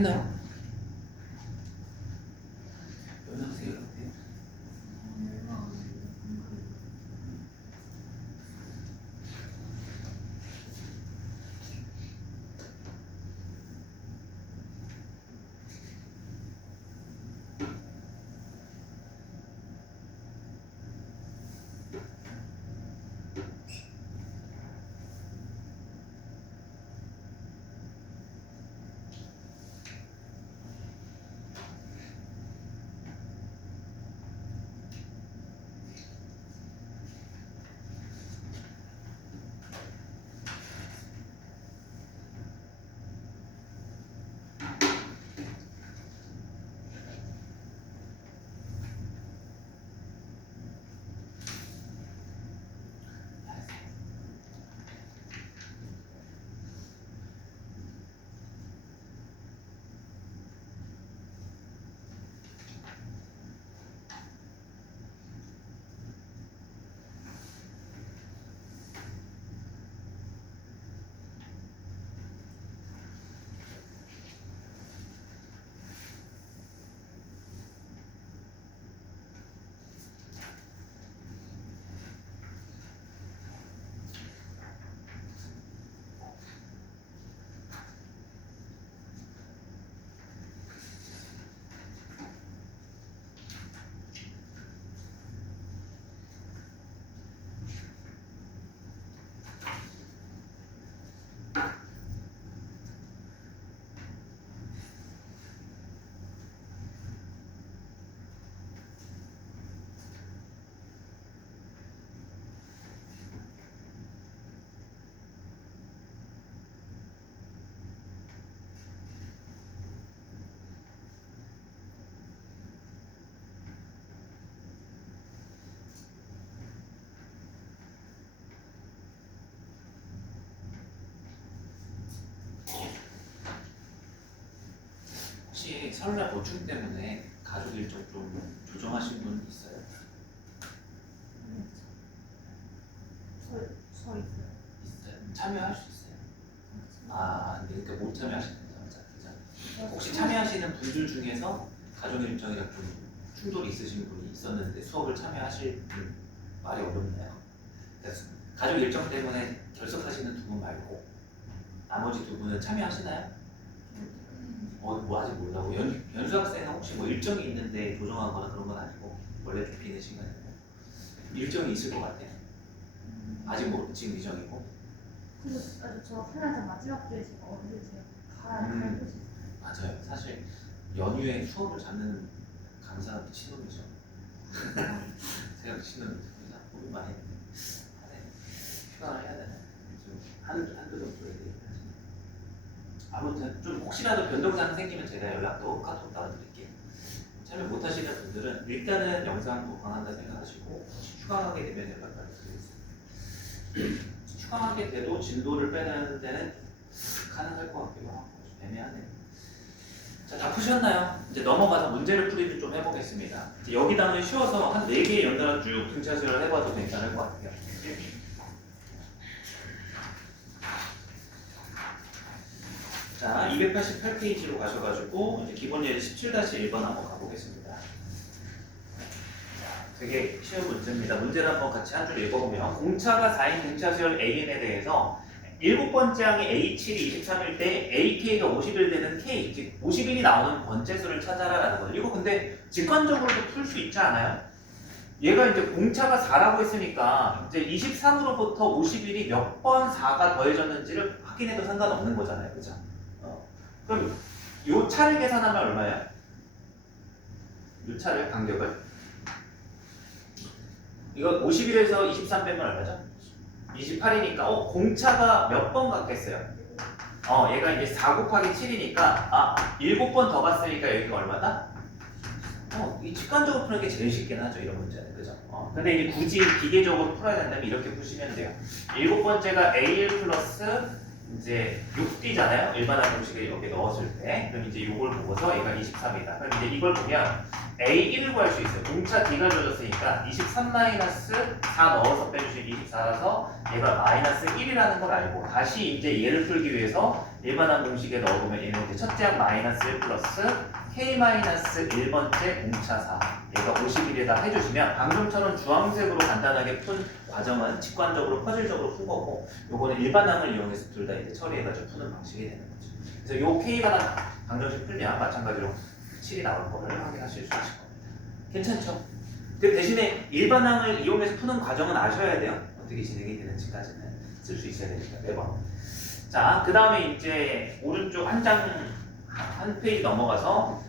했나요? 연락하세요. 혹시 설날 보충 때문에 가족 일정 좀 조정하신 분 있어요? 저 있어요. 있어요? 참여할 수 있어요? 아, 근데 그러니까 못 참여하시는 거죠, 그죠? 혹시 저 참여하시는 분들 중에서 가족 일정이랑 좀 충돌이 있으신 분이 있었는데 수업을 참여하실 분 말이 어렵나요? 그래서 가족 일정 때문에 결석하시는 두 분 말고 나머지 두 분은 참여하시나요? 뭐 아직 모르고 연수 학생은 혹시 뭐 일정이 있는데 조정하거나 그런 건 아니고 원래 좀 비는 시간이고 일정이 있을 것 같아요. 아직 뭐 지금 미정이고. 근데 저 하나자 마지막 주에 제가 언제 제가 갈 곳이 있어요. 맞아요. 사실 연휴에 수업을 잡는 강사가 미친놈이죠. 제가 미친놈입니다. 고민 많이 했는데 휴강을 해야 되나? 좀 한두 정도 얘기해야지. 아무튼 좀 혹시라도 변동사항 생기면 제가 연락도 카톡 따라드릴게요. 참여 못하시는 분들은 일단은 영상 보강한다 생각하시고 휴강하게 되면 연락 드리겠습니다. 휴강하게 돼도 진도를 빼는 데는 가능할 것 같기도 하고 좀 애매하네요. 자, 다 푸셨나요? 이제 넘어가서 문제를 풀이를 좀 해보겠습니다. 이제 여기다는 쉬워서 한 4개 연달아 쭉 등차수를 해봐도 괜찮을 것 같아요. 자, 288페이지로 가셔가지고 이제 기본 예제 17-1번 한번 가보겠습니다. 되게 쉬운 문제입니다. 문제를 한번 같이 한 줄 읽어보면 공차가 4인 등차수열 AN에 대해서 7번째 항이 A7이 23일 때 AK가 50일 되는 K, 즉 50일이 나오는 번째수를 찾아라라는 거예요. 이거 근데 직관적으로도 풀 수 있지 않아요? 얘가 이제 공차가 4라고 했으니까 이제 23으로부터 50일이 몇 번 4가 더해졌는지를 확인해도 상관없는 거잖아요. 그죠? 그럼 요 차를 계산하면 얼마예요? 요 차를 간격을 이거 50일에서 23 빼면 얼마죠? 28이니까 공차가 몇 번 갔겠어요? 얘가 이제 4 곱하기 7이니까 7번 더 갔으니까 여기가 얼마다? 이 직관적으로 푸는 게 제일 쉽긴 하죠, 이런 문제는. 그죠? 근데 이제 굳이 기계적으로 풀어야 된다면 이렇게 푸시면 돼요. 7번째가 A1 플러스 이제 6D잖아요? 일반한 공식을 여기 넣었을 때. 그럼 이제 이걸 보고서 얘가 23이다. 그럼 이제 이걸 보면 A1을 구할 수 있어요. 공차 D가 줘졌으니까 23-4 넣어서 빼주시면 24라서 얘가 마이너스 1이라는 걸 알고 다시 이제 얘를 풀기 위해서 일반항 공식에 넣어보면 얘는 이제 첫째 항 마이너스 1 플러스 k 마이너스 1번째 공차 4 얘가 51에다 해주시면 방금처럼 주황색으로 간단하게 푼 과정은 직관적으로 퍼즐적으로 푼 거고 요거는 일반항을 이용해서 둘 다 이제 처리해가지고 푸는 방식이 되는 거죠. 그래서 요 k가 다 방정식 풀면 마찬가지로 7이 나올 거를 확인하실 수 있을 겁니다. 괜찮죠? 그 대신에 일반항을 이용해서 푸는 과정은 아셔야 돼요. 어떻게 진행이 되는지까지는 쓸 수 있어야 되니까 매번. 자, 그 다음에 이제 오른쪽 한 페이지 넘어가서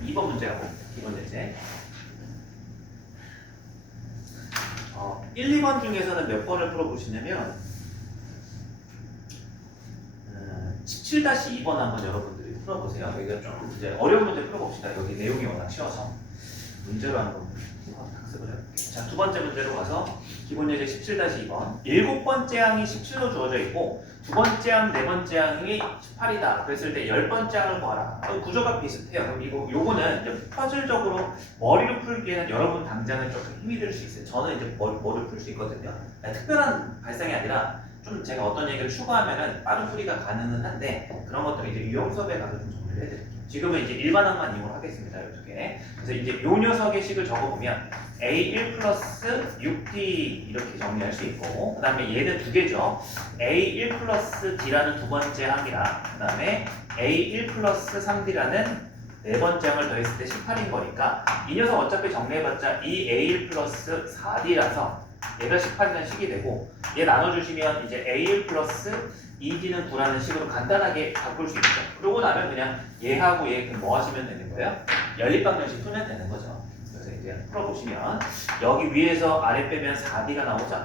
2번 문제 하고 기본 예제. 1, 2번 중에서는 몇 번을 풀어보시냐면 17-2번 한번 여러분들이 풀어보세요. 여기가 좀 이제 어려운 문제 풀어봅시다. 여기 내용이 워낙 쉬워서 문제로 한번 학습을 해볼게요. 자, 두 번째 문제로 가서 기본 예제 17-2번. 7번째 항이 17로 주어져 있고 두 번째 항, 네 번째 항이 18이다. 그랬을 때 10번째 항을 구하라. 구조가 비슷해요. 그럼 요거는 이제 퍼즐적으로 머리로 풀기에는 여러분 당장은 조금 힘이 들 수 있어요. 저는 이제 머리로 풀 수 있거든요. 특별한 발상이 아니라 좀 제가 어떤 얘기를 추가하면은 빠른 풀이가 가능은 한데 그런 것들은 이제 유형 수업에 가서 좀 정리를 해드릴게요. 지금은 이제 일반항만 이용을 하겠습니다. 이렇게. 그래서 이제 요 녀석의 식을 적어보면 A1 플러스 6D 이렇게 정리할 수 있고 그 다음에 얘는 두 개죠. A1 플러스 D라는 두 번째 항이랑 그 다음에 A1 플러스 3D라는 네 번째 항을 더했을 때 18인 거니까 이 녀석 어차피 정리해봤자 이 A1 플러스 4D라서 얘가 18이라는 식이 되고 얘 나눠주시면 이제 A1 플러스 2D는 9라는 식으로 간단하게 바꿀 수 있죠. 그러고 나면 그냥 얘하고 얘 뭐 하시면 되는 거예요? 연립방정식 풀면 되는 거죠. 그래서 이제 풀어보시면 여기 위에서 아래 빼면 4D가 나오죠.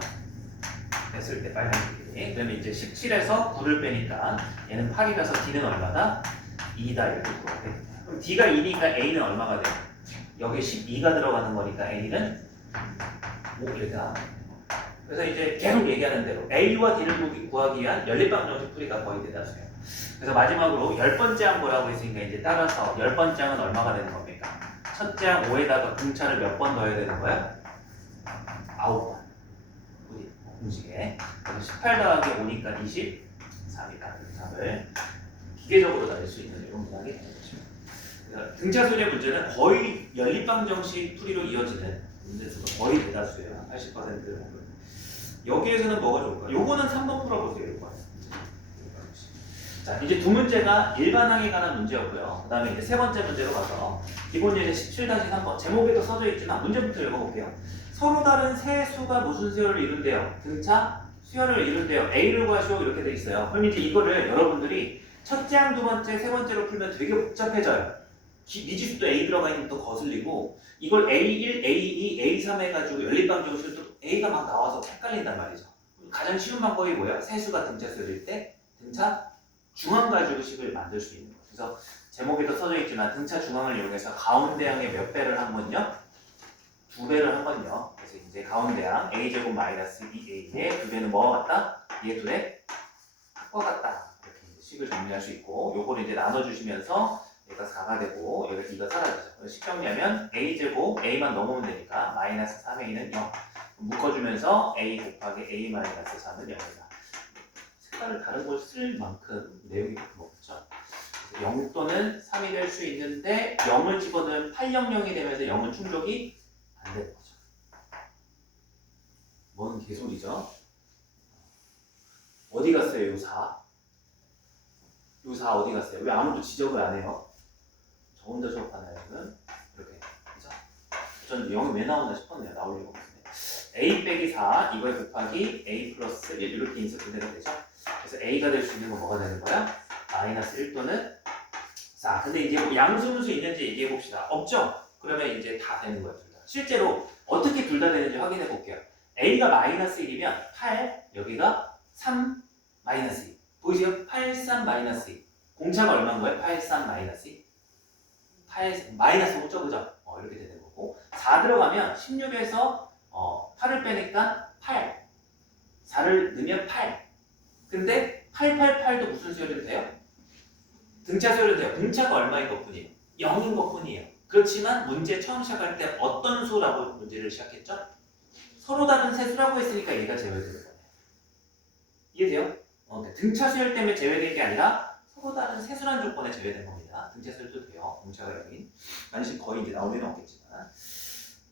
됐을 때 빨간색이. 그러면 이제 17에서 9를 빼니까 얘는 8이라서 D는 얼마다? 2다 이렇게 풀어야 됩니다. 그럼 D가 2니까 A는 얼마가 돼요? 여기 12가 들어가는 거니까 A는 5 이렇게 나와요. 그래서 이제 계속 얘기하는 대로 A와 D를 구하기 위한 연립방정식 풀이가 거의 대다수예요. 그래서 마지막으로 10번째 항 뭐라고 했으니까 이제 따라서 10번째 항은 얼마가 되는 겁니까? 첫째 항 5에다가 공차를 몇 번 넣어야 되는 거야? 9번. 공식에. 그래서 18 더하기 5니까 23이다. 이 답을 기계적으로 낼 수 있는 이런 문항이 되는 거죠. 등차수의 문제는 거의 연립방정식 풀이로 이어지는 문제 수가 거의 대다수예요. 80%. 여기에서는 뭐가 좋을까? 요거는 3번 풀어보세요. 요거. 자, 이제 두 문제가 일반항에 관한 문제였고요. 그 다음에 이제 세 번째 문제로 가서 기본 예제 17-3번 제목에도 써져 있지만 문제부터 읽어볼게요. 서로 다른 세 수가 무슨 수열을 이룬대요? 등차 수열을 이룬대요. A를 구하시오 이렇게 돼 있어요. 그럼 이제 이거를 여러분들이 첫째 항, 두 번째, 세 번째로 풀면 되게 복잡해져요. 미지수도 A 들어가 있는 또 거슬리고 이걸 A1, A2, A3 해가지고 연립방정식을 또 A가 막 나와서 헷갈린단 말이죠. 가장 쉬운 방법이 뭐예요? 세 수가 등차 수열일 때 등차 중앙 가지고 식을 만들 수 있는 거예요. 그래서 제목에도 써져 있지만 등차 중앙을 이용해서 가운데항의 몇 배를 한 건요? 2배를 한 건요. 그래서 이제 가운데항 A제곱 마이너스 2A의 2배는 뭐와 같다? 얘 2의 합과 같다. 이렇게 이제 식을 정리할 수 있고 요거를 이제 나눠주시면서 얘가 4가 되고 여기가 2가 사라지죠. 그래서 식 정리하면 A제곱 A만 넘으면 되니까 마이너스 3A는 0 묶어주면서 A 곱하기 A 마이너스 3은 0이다. 색깔을 다른 걸 쓸 만큼 내용이 그렇게 없죠. 0 또는 3이 될 수 있는데 0을 집어넣으면 800이 되면서 0은 충족이 안 되는 거죠. 뭔 개소리죠? 어디 갔어요, 요 4? 요 4 어디 갔어요? 왜 아무도 지적을 안 해요? 저 혼자 수업하나요, 지금? 이렇게. 그죠? 저는 0이 왜 나오나 싶었네요. 나올 리가 없네. A 빼기 4, 이거에 곱하기 A 플러스 1 이렇게 인수분해가 되죠? 그래서 A가 될 수 있는 건 뭐가 되는 거야? 마이너스 1 또는 4. 근데 이제 뭐 양수분수 있는지 얘기해 봅시다. 없죠? 그러면 이제 다 되는 거예요. 둘 다. 실제로 어떻게 둘 다 되는지 확인해 볼게요. A가 마이너스 1이면 8, 여기가 3 마이너스 2. 보이세요? 8, 3 마이너스 2. 공차가 얼마인 거예요? 8, 3 마이너스 2. 8, 마이너스 5죠, 그죠? 이렇게 되는 거고. 4 들어가면 16에서 8을 빼니까 8. 4를 넣으면 8. 근데 888도 무슨 수열이 돼요? 등차 수열이 돼요. 등차가 얼마인 것뿐이에요? 0인 것뿐이에요. 그렇지만 문제 처음 시작할 때 어떤 수라고 문제를 시작했죠? 서로 다른 세 수라고 했으니까 얘가 제외되는 거예요. 이해돼요? 등차 수열 때문에 제외된 게 아니라 서로 다른 세순환 조건에 제외된 겁니다. 등차수열도 돼요. 공차가 0인. 만식 거의 이제 나올 일은 없겠지만.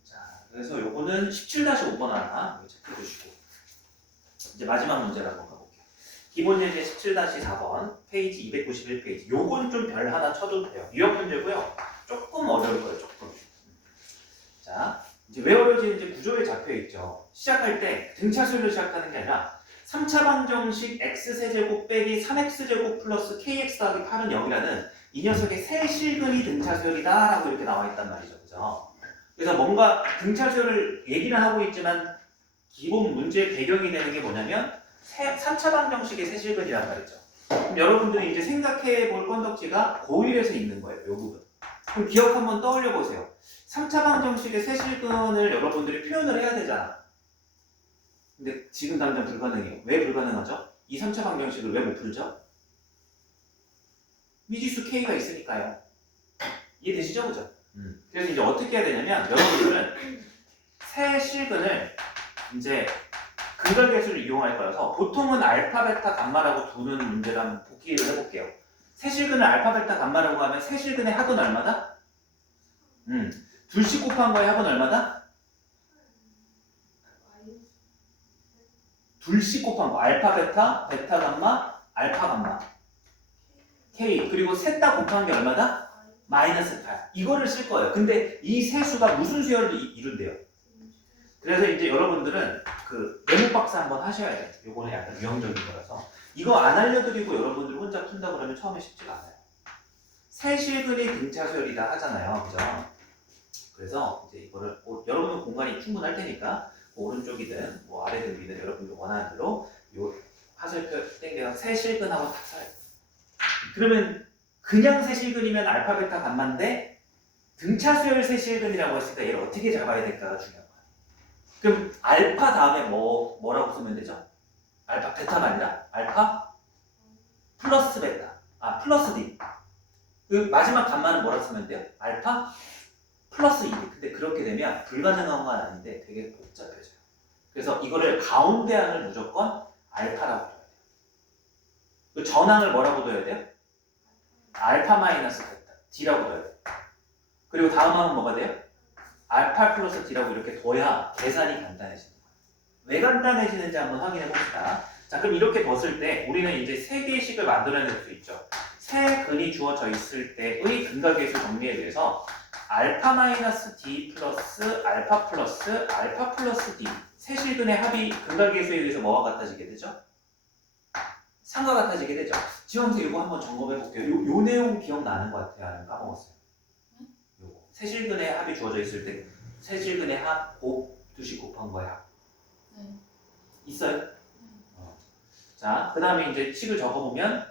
자, 그래서 요거는 17-5번 하나 체크해 주시고. 이제 마지막 문제를 한번 가볼게요. 기본 예제 17-4번, 페이지 291페이지. 요건 좀 별 하나 쳐도 돼요. 유형 문제고요. 조금 어려울 거예요, 조금. 자, 이제 왜 어려워지는지 구조에 잡혀 있죠. 시작할 때 등차수열로 시작하는 게 아니라 3차 방정식 x세제곱 빼기 3x제곱 플러스 kx 더하기 8은 0이라는 이 녀석의 세 실근이 등차수열이다 라고 이렇게 나와 있단 말이죠. 그죠? 그래서 뭔가 등차수열을 얘기는 하고 있지만 기본 문제의 배경이 되는 게 뭐냐면 3차 방정식의 세 실근이란 말이죠. 그럼 여러분들이 이제 생각해 볼 건덕지가 고1에서 있는 거예요. 이 부분. 그럼 기억 한번 떠올려 보세요. 3차 방정식의 세 실근을 여러분들이 표현을 해야 되잖아. 근데 지금 당장 불가능해요. 왜 불가능하죠? 이 3차 방정식을 왜 못 풀죠? 미지수 k가 있으니까요. 이해되시죠? 그죠? 그래서 이제 어떻게 해야 되냐면 여러분들은 세 실근을 이제 근각계수를 이용할 거라서 보통은 알파, 베타, 감마라고 두는 문제를 한번 복기를 해볼게요. 세 실근을 알파, 베타, 감마라고 하면 세 실근의 합은 얼마다? 둘씩 곱한 거의 합은 얼마다? 둘씩 곱한 거. 알파, 베타, 베타, 감마, 알파, 감마. K. 그리고 셋 다 곱한 게 얼마다? 마이너스 8. 이거를 쓸 거예요. 근데 이 세 수가 무슨 수열을 이룬대요? 그래서 이제 여러분들은 그 메모 박스 한번 하셔야 돼요. 요거는 약간 유형적인 거라서. 이거 안 알려드리고 여러분들 혼자 푼다 그러면 처음에 쉽지가 않아요. 세 실근이 등차수열이다 하잖아요. 그죠? 그래서 이제 이거를 여러분은 공간이 충분할 테니까 오른쪽이든 뭐 아래등이든 여러분들 원하는 대로 요 화살표 땡겨서 세 실근하고 다 써요. 그러면 그냥 세 실근이면 알파, 베타, 감마인데 등차수열 세 실근이라고 했으니까 얘를 어떻게 잡아야 될까가 중요한 거예요. 그럼 알파 다음에 뭐라고 쓰면 되죠? 알파, 베타가 아니라 알파 플러스 베타, 플러스 D. 그 마지막 감마는 뭐라고 쓰면 돼요? 알파 플러스 2. 근데 그렇게 되면 불가능한 건 아닌데 되게 복잡해져요. 그래서 이거를 가운데 항을 무조건 알파라고 둬야 돼요. 그 전항을 뭐라고 둬야 돼요? 알파 마이너스 베타, D라고 둬야 돼요. 그리고 다음 항은 뭐가 돼요? 알파 플러스 D라고 이렇게 둬야 계산이 간단해지는 거예요. 왜 간단해지는지 한번 확인해 봅시다. 자, 그럼 이렇게 뒀을 때 우리는 이제 세 개의 식을 만들어낼 수 있죠. 세 근이 주어져 있을 때의 근각계수 정리에 대해서 알파 마이너스 D 플러스 알파 플러스 D 세 실근의 합이 근각계수에 의해서 뭐가 같아지게 되죠? 상과 같아지게 되죠. 지원서 이거 한번 점검해 볼게요. 요 내용 기억나는 것 같아요. 아니면 까먹었어요? 요거 세 실근의 합이 주어져 있을 때 세 실근의 합 두씩 곱한 거의 합 있어요? 자, 그 다음에 이제 식을 적어보면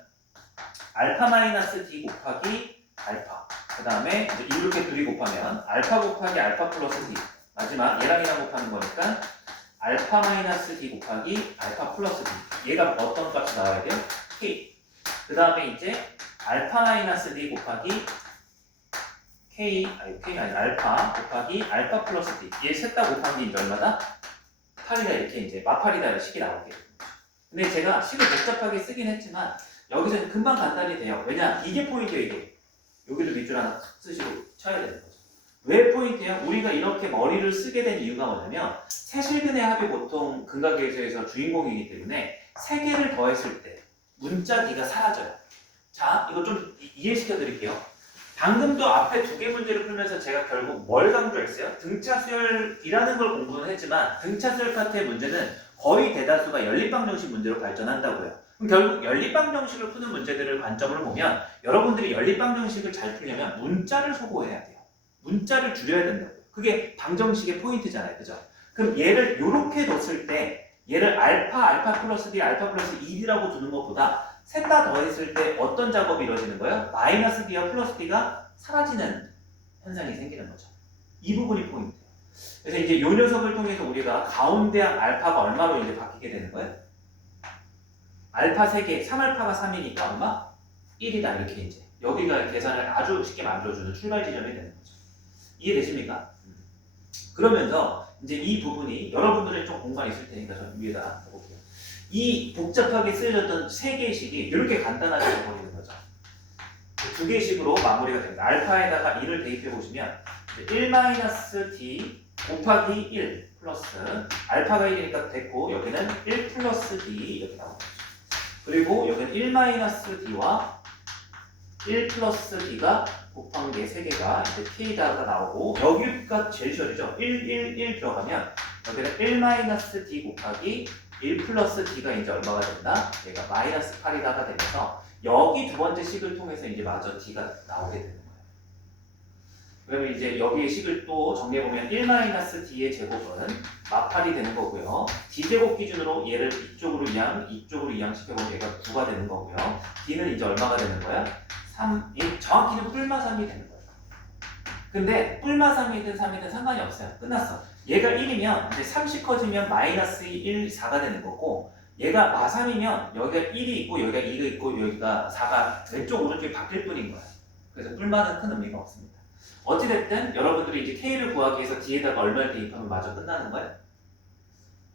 알파 마이너스 D 곱하기 알파 그 다음에 이렇게 둘이 곱하면 알파 곱하기 알파 플러스 D 마지막 얘랑 곱하는 거니까 알파 마이너스 D 곱하기 알파 플러스 D 얘가 어떤 값이 나와야 돼요? K 그 다음에 이제 알파 마이너스 D 곱하기 K가 아니 알파 곱하기 알파 플러스 D 얘 셋 다 곱한 게 이제 얼마다? 8이다 이렇게 이제 마팔이다 식이 나오게 됩니다. 근데 제가 식을 복잡하게 쓰긴 했지만 여기서는 금방 간단히 돼요. 왜냐? 이게 포인트예요. 이게 여기도 밑줄 하나 쓰시고 쳐야 되는 거죠. 왜 포인트예요? 우리가 이렇게 머리를 쓰게 된 이유가 뭐냐면 세 실근의 합이 보통 근각계수에서 주인공이기 때문에 세 개를 더했을 때 문자 D가 사라져요. 자, 이거 좀 이해시켜 드릴게요. 방금도 앞에 두 개 문제를 풀면서 제가 결국 뭘 강조했어요? 등차수열이라는 걸 공부는 했지만 등차수열 파트의 문제는 거의 대다수가 연립방정식 문제로 발전한다고요. 그럼 결국 연립방정식을 푸는 문제들을 관점을 보면 여러분들이 연립방정식을 잘 풀려면 문자를 소거해야 돼요. 문자를 줄여야 된다고요. 그게 방정식의 포인트잖아요. 그죠? 그럼 얘를 이렇게 뒀을 때 얘를 알파 플러스 D, 알파 플러스 2D라고 두는 것보다 셋 다 더했을 때 어떤 작업이 이루어지는 거예요? 마이너스 D와 플러스 D가 사라지는 현상이 생기는 거죠. 이 부분이 포인트예요. 그래서 이제 이 녀석을 통해서 우리가 가운데항 알파가 얼마로 이제 바뀌게 되는 거예요? 알파 3개, 3알파가 3이니까 얼마? 1이다 이렇게 이제 여기가 계산을 아주 쉽게 만들어주는 출발 지점이 되는 거죠. 이해되십니까? 그러면서 이제 이 부분이 여러분들은 좀 공간이 있을 테니까 저 위에다 볼게요. 이 복잡하게 쓰여졌던 세 개의 식이 이렇게 간단하게 돼버리는 거죠. 두 개의 식으로 마무리가 됩니다. 알파에다가 1을 대입해 보시면 1-d 곱하기 1 플러스 알파가 1이니까 됐고 여기는 1 플러스 d 이렇게 나옵니다. 그리고 여기는 1-d와 1 플러스 d가 곱한 게 3개가 이제 t에다가 나오고 여기가 제일 쉬워지죠. 1, 1, 1 들어가면 여기는 1-d 곱하기 1 플러스 d가 이제 얼마가 된다? 얘가 마이너스 8이다가 되면서 여기 두 번째 식을 통해서 이제 마저 d가 나오게 되는 거예요. 그러면 이제 여기의 식을 또 정리해보면 1-d의 제곱은 마팔이 되는 거고요. d제곱 기준으로 얘를 이쪽으로 이항 시켜보면 얘가 9가 되는 거고요. d는 이제 얼마가 되는 거야? 3, 정확히는 뿔마3이 되는 거예요. 근데 뿔마3이든 3이든 상관이 없어요. 끝났어. 얘가 1이면 이제 30 커지면 마이너스 1, 4가 되는 거고 얘가 마3이면 여기가 1이 있고 여기가 2가 있고 여기가 4가 왼쪽 오른쪽이 바뀔 뿐인 거예요. 그래서 뿔마는 큰 의미가 없습니다. 어찌됐든 여러분들이 이제 K를 구하기 위해서 D에다가 얼마를 대입하면 마저 끝나는 거예요?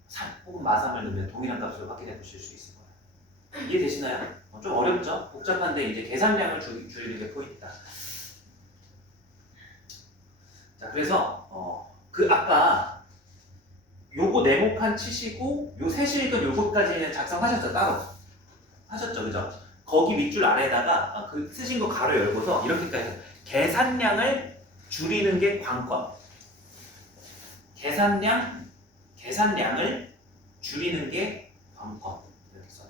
3 혹은 마3을 넣으면 동일한 값으로 확인해 보실 수 있을 거예요. 이해되시나요? 좀 어렵죠? 복잡한데 이제 계산량을 줄이는 게 포인트다. 자, 그래서 아까 요거 네모칸 치시고 요 세실근 요거까지는 작성하셨죠? 따로 하셨죠? 그죠? 거기 밑줄 아래에다가 그 쓰신 거 가로 열고서 이렇게까지 계산량을 줄이는 게 관건. 계산량을 줄이는 게 관건. 이렇게 써요.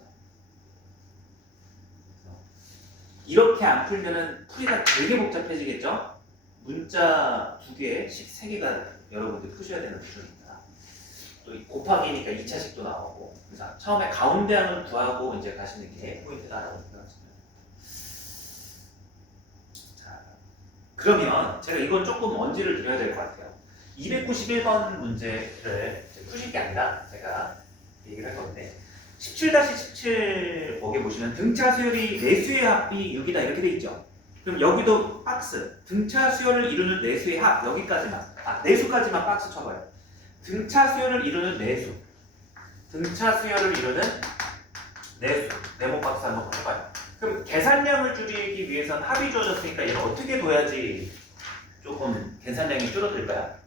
이렇게 안 풀면은 풀이가 되게 복잡해지겠죠? 문자 2개, 식 3개가 여러분들 푸셔야 되는 부분입니다. 또 곱하기니까 2차식도 나오고. 그래서 처음에 가운데 항을 구하고 이제 가시는 게 포인트다라고 생각하시면. 그러면 제가 이건 조금 언지를 드려야 될 것 같아요. 291번 문제를 푸실 게 아니라 제가 얘기를 할 건데 17-17 거기 보시면 등차 수열이 내수의 합이 6이다 이렇게 돼 있죠. 그럼 여기도 박스 등차 수열을 이루는 내수의 합 여기까지만 내수까지만 박스 쳐봐요. 등차 수열을 이루는 내수 등차 수열을 이루는 내수 네모 박스 한번 해봐요. 그럼 계산량을 줄이기 위해서는 합이 주어졌으니까 얘를 어떻게 둬야지 조금 계산량이 줄어들까요?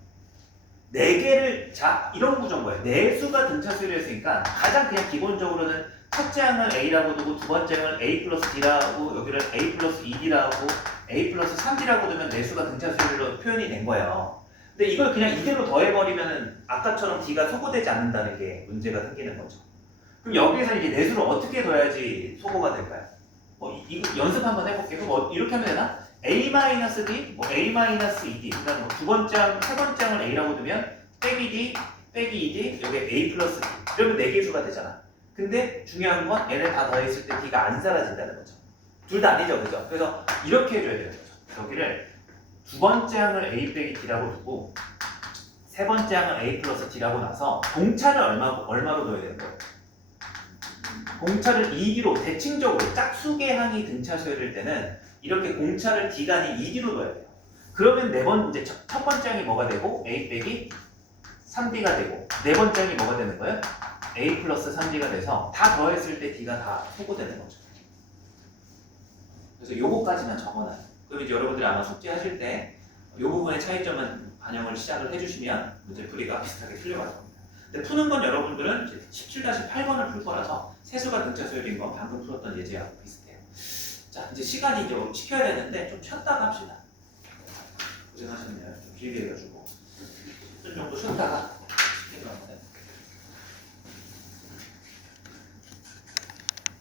4개를 자 이런 구조인 거예요. 내수가 등차 수열이었으니까 가장 그냥 기본적으로는 첫째 항을 A라고 두고 두 번째 항을 A 플러스 D라고 여기를 A 플러스 2D라고 A 플러스 3D라고 두면 내수가 등차 수열로 표현이 된 거예요. 근데 이걸 그냥 이대로 더해버리면 아까처럼 D가 소거되지 않는다는 게 문제가 생기는 거죠. 그럼 여기에서 이제 내수를 어떻게 둬야지 소거가 될까요? 이거 연습 한번 해볼게요. 그럼 이렇게 하면 되나? A-D, A-2D. 그러니까 두 번째 항, 세 번째 항을 A라고 두면 빼기 D, 빼기 2D, 여기 A 플러스 D. 이러면 4개의 수가 되잖아. 근데 중요한 건 얘를 다 더했을 때 D가 안 사라진다는 거죠. 둘 다 아니죠, 그죠? 그래서 이렇게 해줘야 되는 거죠. 여기를 두 번째 항을 A 빼기 D라고 두고 세 번째 항을 A 플러스 D라고 나서 공차를 얼마로 넣어야 되는 거예요? 공차를 2D로 대칭적으로 짝수의 항이 등차 수열일 때는 이렇게 공차를 D가 아닌 2D로 넣어야 돼요. 그러면 이제 첫 번째 항이 뭐가 되고 A 빼기 3D가 되고 네 번째 항이 뭐가 되는 거예요? A 플러스 3D가 돼서 다 더했을 때 D가 다 소거되는 거죠. 그래서 요거까지만 적어놔요. 그럼 이제 여러분들이 아마 숙제하실 때 이 부분의 차이점은 반영을 시작을 해주시면 문제 풀이가 비슷하게 풀려갈 겁니다. 근데 푸는 건 여러분들은 17-8번을 풀 거라서 세수가 등차 수열인 건 방금 풀었던 예제하고 비슷해요. 자, 이제 시간이 이제 시켜야 되는데 좀 쉬었다가 합시다. 고생하셨네요. 좀 길게 해가지고 10분 정도 쉬었다가